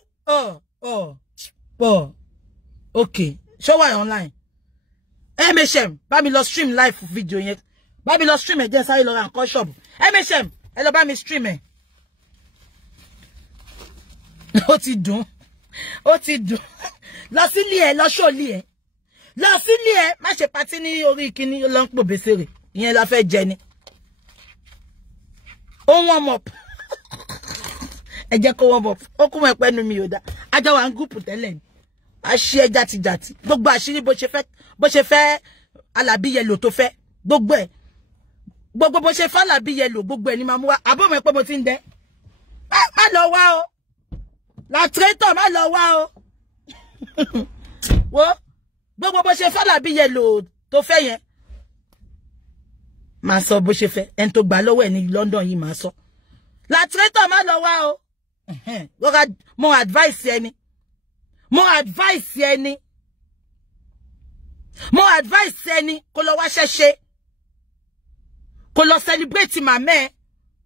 okay show why online. MHM bá mi lọ stream live video yẹn. Bá mi lọ stream ẹ jẹ́ sáré lọ ra nǹkan shop. MHM ẹ lọ bá mi stream ẹ. Ó ti dùn. Lọ sílé ẹ, lọ ṣòlí ẹ. Lọ sílé ẹ, má ṣe patí ní orí kíní lọ ń pò bèsèrè. Ìyẹn la fẹ́ jẹ ni. Ó warm up. Ẹ jẹ́ kó warm up. Ó kún mọ́ ẹ̀pẹ́ nu mi ò dá. Ajá wa ń gúùpù tẹ́lẹ̀ ni. A ṣí ẹ jàtijàti. Gbogbo àṣírí bó ṣe fẹ́ Alábí Yẹlò tó fẹ́. Gbogbo ẹ̀. Gbogbo bó ṣe fẹ́ Alábí Yẹlò gbogbo ẹ̀ ni máa mú wá. Àbọ̀ mọ̀ pé mo ti ń dẹ́. Má lọ wá o. La traitor má lọ wá o. Wo gbogbo bó ṣe fẹ́ Alábí Yẹlò tó fẹ́ yẹn. Má sọ bó ṣe fẹ́. Ẹni tó gbà lọ́wọ́ ẹ̀ ní London yìí má sọ. La traitor má lọ wá o. Mo advice ẹni. Mo advice ẹni kó lọ wá ṣẹṣẹ. Kó lọ celebrate mama ẹ.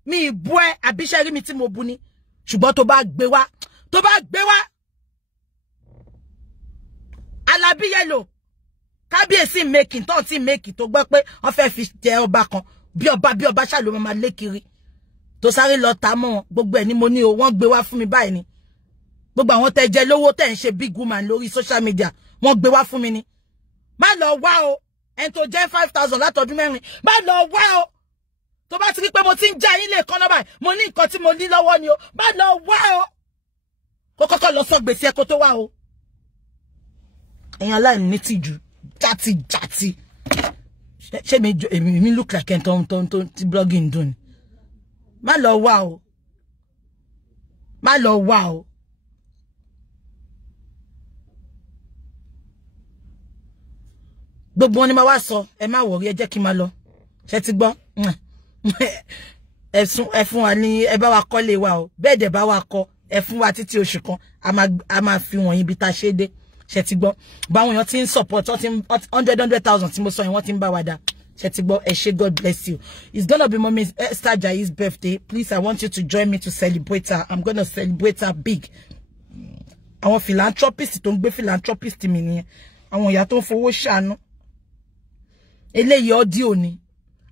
Mi bu ẹ àbí ṣe rí mi tí mo bu ni. Ṣùgbọ́n tó bá gbé wá. Alabi Yellow. Kábíyèsí making tó ti make tó gbọ́ pé wọ́n fẹ́ fi jẹ ọba kan. Bí ọba ṣá ló máa lé kiri. Tó sáré lọ ta mọ́ gbogbo ẹ̀ ni mo ní o wọ́n gbé wá fún mi báyìí ni. Gbogbo àwọn tẹ́ jẹ lówó tẹ́ ń ṣe big woman lórí social media wọ́n gbé wá fún mi ni. Má lọ wá o en tó jẹ 5,000 látọdún mẹ́rin. Má lọ wá o. Tó bá ti rí pé mo ti ń já yín lè kan na báyìí mo ní nǹkan tí mo ní lọ́wọ́ ni o. Má lọ wá o. Kó kọ́kọ́ lọ sọ gbèsè ẹ kó tó wá o. Ẹ̀yin aláìní tìjú jati. Ṣé mi look like ton ti blogging dun. Má lọ wá o. Má lọ wá o. Gbogbo wọn ni ma wá sọ ẹ má worry ẹ jẹ́ kí má lọ. Ṣé ti gbọ́? Ẹ fún wa ní ẹ bá wa kọ́ lé wa o. Bẹ́ẹ̀ dẹ̀ bá wa kọ́ ẹ fún wa títí oṣù kan a máa fi wọ̀n yín bí ta ṣe dé. Ṣé ti gbọ́? Báwọn èèyàn ti ń support 100,000 tí mo sọ yẹn wọ́n ti ń bá wa dá. Ṣé ti gbọ́? Ẹ ṣé, God bless you. It's gonna be Mommy Esther Ajayi's birthday. Please, I want you to join me to celebrate her. I'm gonna celebrate her big. Àwọn philanthropist tó ń gbé philanthropist mi nìyẹn. Àwọn ìyá tó ń fowó ṣàánú. Eléyìí audio ni.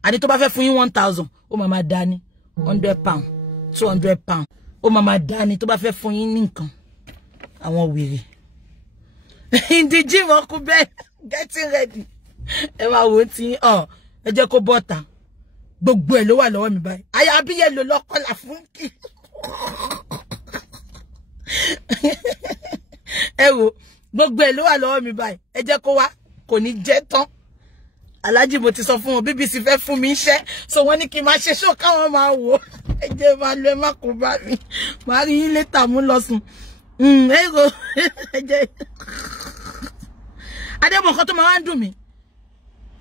Àní tó bá fẹ́ fún yín 1,000, ó máa máa dá ní £100, £200. Ó máa máa dá ní tó bá fẹ́ fún yín ní nǹkan. Àwọn wèrè. In the gym, Uncle Ben, getting ready. Ẹ wá wo tí ẹ jẹ́ kó bọ́ta. Gbogbo ẹ̀ ló wà lọ́wọ́ mi báyìí. Alabi Yellow ló kọ́lá fún kí. Ẹ wo gbogbo ẹ̀ ló wà lọ́wọ́ mi báyìí. Ẹ jẹ́ kó wá kò ní jẹ́ tán. Alhaji mo ti sọ fún wọn BBC fẹ́ fún mi iṣẹ́ so wọ́n ní kí n máa ṣe show káwọn máa wò. Ẹ jẹ́ máa lọ ẹ má kó bá mi. Màá rí yín later mú lọ sùn. Ẹ go ẹ jẹ́ Ademo kan tó máa ń dùn mí.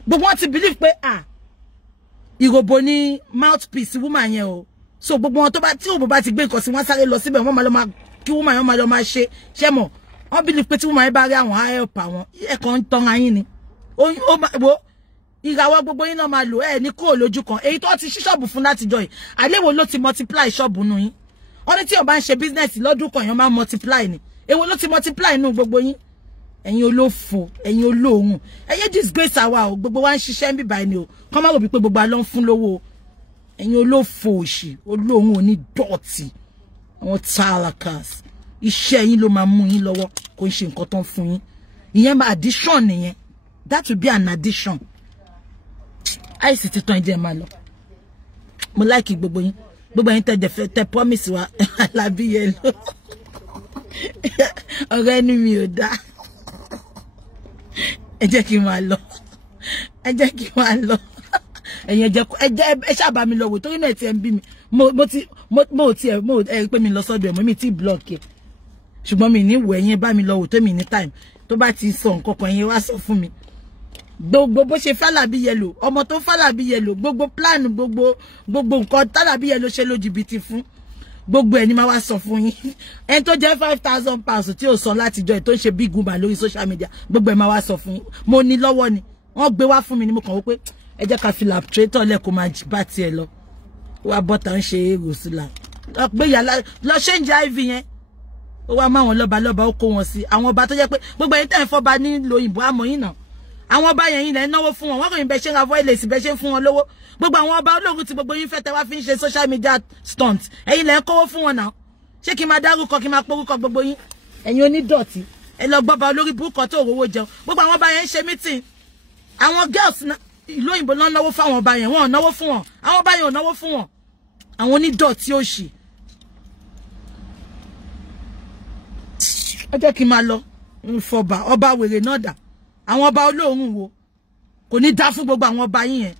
Gbogbo wọn ti believe pé ìròbó ní mouthpiece woman yẹn o. So gbogbo wọn tó bá tí òbó bá ti gbé nǹkan sí wọn sáré lọ síbẹ̀ wọ́n máa lọ máa kí woman yẹn máa lọ máa ṣe mọ̀. Wọ́n believe pé tí woman yẹn bá rí àwọn help àwọn ẹ kàn ń tan ayín ni. Ó wo ìràwọ̀ gbogbo yín náà máa lò ẹ ní kúrò lójú kan. Èyí tó ti ṣí ṣọ́ọ̀bù fún láti jọ yìí. Àléwo ló ti multiply ṣọ́ọ̀bù nù yín. Wọ́n ní tí ó bá ń ṣe business lọ́dún kan yẹn máa multiply ni. Èwo ló ti multiply nù gbogbo yín. Ẹ̀yin olófò, ẹ̀yin olóhun. Ẹ̀yin disgrace àwa o, gbogbo wa ń ṣiṣẹ́ nbi báyìí ni o. Kàn má rò bí pé gbogbo alon fún lówó. Ẹ̀yin olófò òṣì, olóhun oni dọ̀tí. Àwọn talakas. Iṣẹ́ yín ló máa mú yín lọ́wọ́, kò ń ṣe nǹkan tán fún yín. Ìyẹn máa addition nìyẹn. That will be an addition. Àìsí ti tán jẹ́ máa lọ. Mo like gbogbo yín. Gbogbo yín tẹ promise wa Alabi Yellow. Ọ̀rẹ́ ni mi ò dá. Ẹ jẹ́ kí n máa lọ. Ẹ jẹ́ kí n máa lọ. Ẹ̀yin ẹ ṣá bá mi lọ wò torí náà ti ẹ ń bí mi. Mo pé mi lọ sọ́dọ̀ ẹ̀ mo mi ti block ẹ. Ṣùgbọ́n mi ní wò ẹ̀yin bá mi lọ wò tó mi ní time. Tó bá ti sọ nǹkan kan ẹ̀yin wá sọ fún mi. Gbogbo bó ṣe Alabi Yellow, ọmọ tó Alabi Yellow, gbogbo plan gbogbo nǹkan Alabi Yellow ṣe lójúbìtì fún. Gbogbo ẹni máa wá sọ fún yín. Ẹni tó jẹ́ £5,000 tí ó sọ láti jọ tó ń ṣe big woman lórí social media. Gbogbo ẹ máa wá sọ fún yín. Mo ní lọ́wọ́ ni. Wọ́n gbé wá fún mi ni mo kàn wò pé ẹ jẹ́ ká filtrator lẹ kó máa bá tiẹ̀ lọ. Wá bọ́ta ń ṣe èrò sílá. Gbé yàrá lọ change IV yẹn. Ó wá máa wọn lọ́ba ó kó wọn sí. Àwọn ọba tó jẹ́ pé gbogbo ẹni tẹ́ ń fọba ní lóyìnbó àmọ́ yín náà. Àwọn ọba yẹn lẹ náwó fún wọn. Wọ́n kò ní bẹ ṣe ń ra voice bẹ ṣe ń fún wọn lówó. Gbogbo àwọn ọba ológun tí gbogbo yín fẹ́ tẹ́ wá fi ń ṣe social media stunt. Ẹ̀yin lẹ ń kówó fún wọn náà. Ṣé kí n máa dárúkọ kí n máa porúkọ gbogbo yín? Ẹ̀yin onídọ̀tí. Ẹ lọ gbọ́ba olórí burúkú tó rówó jẹun. Gbogbo àwọn ọba yẹn ń ṣe meeting. Àwọn girls ìlú òyìnbó ló náwó fáwọn ọba yẹn. Wọ́n ò náwó fún wọn. Àwọn ọba yẹn ò náwó fún wọn. Àwọn onídọ̀tí òṣì. Ẹ jẹ́ kí n máa lọ. Fọba ọba wèrè náà dà. Àwọn ọba olóhùn wo kò ní dá fún gbogbo àwọn ọba yín yẹn.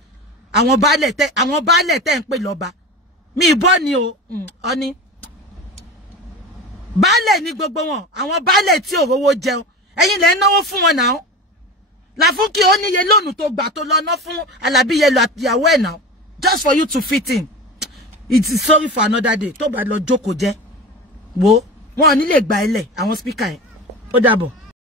Àwọn baálẹ̀ tẹ́ ń pè lọ́ba. Mi ìbọn ni o. Ọní. Baálẹ̀ ni gbogbo wọn. Àwọn baálẹ̀ tí ò rówó jẹun. Ẹ̀yin lẹ náwó fún wọn náà. Láfúnkì ó níye lónù tó gbà tó lọ ná fún Alabi Yellow àti ìyàwó ẹ̀ náà. Just for you to fit in. It's sorry for another day. Tó bá lọ jókòó jẹ́. Wo wọn ò ní lè gba ilẹ̀ àwọn speaker yẹn. Ó dàbọ̀.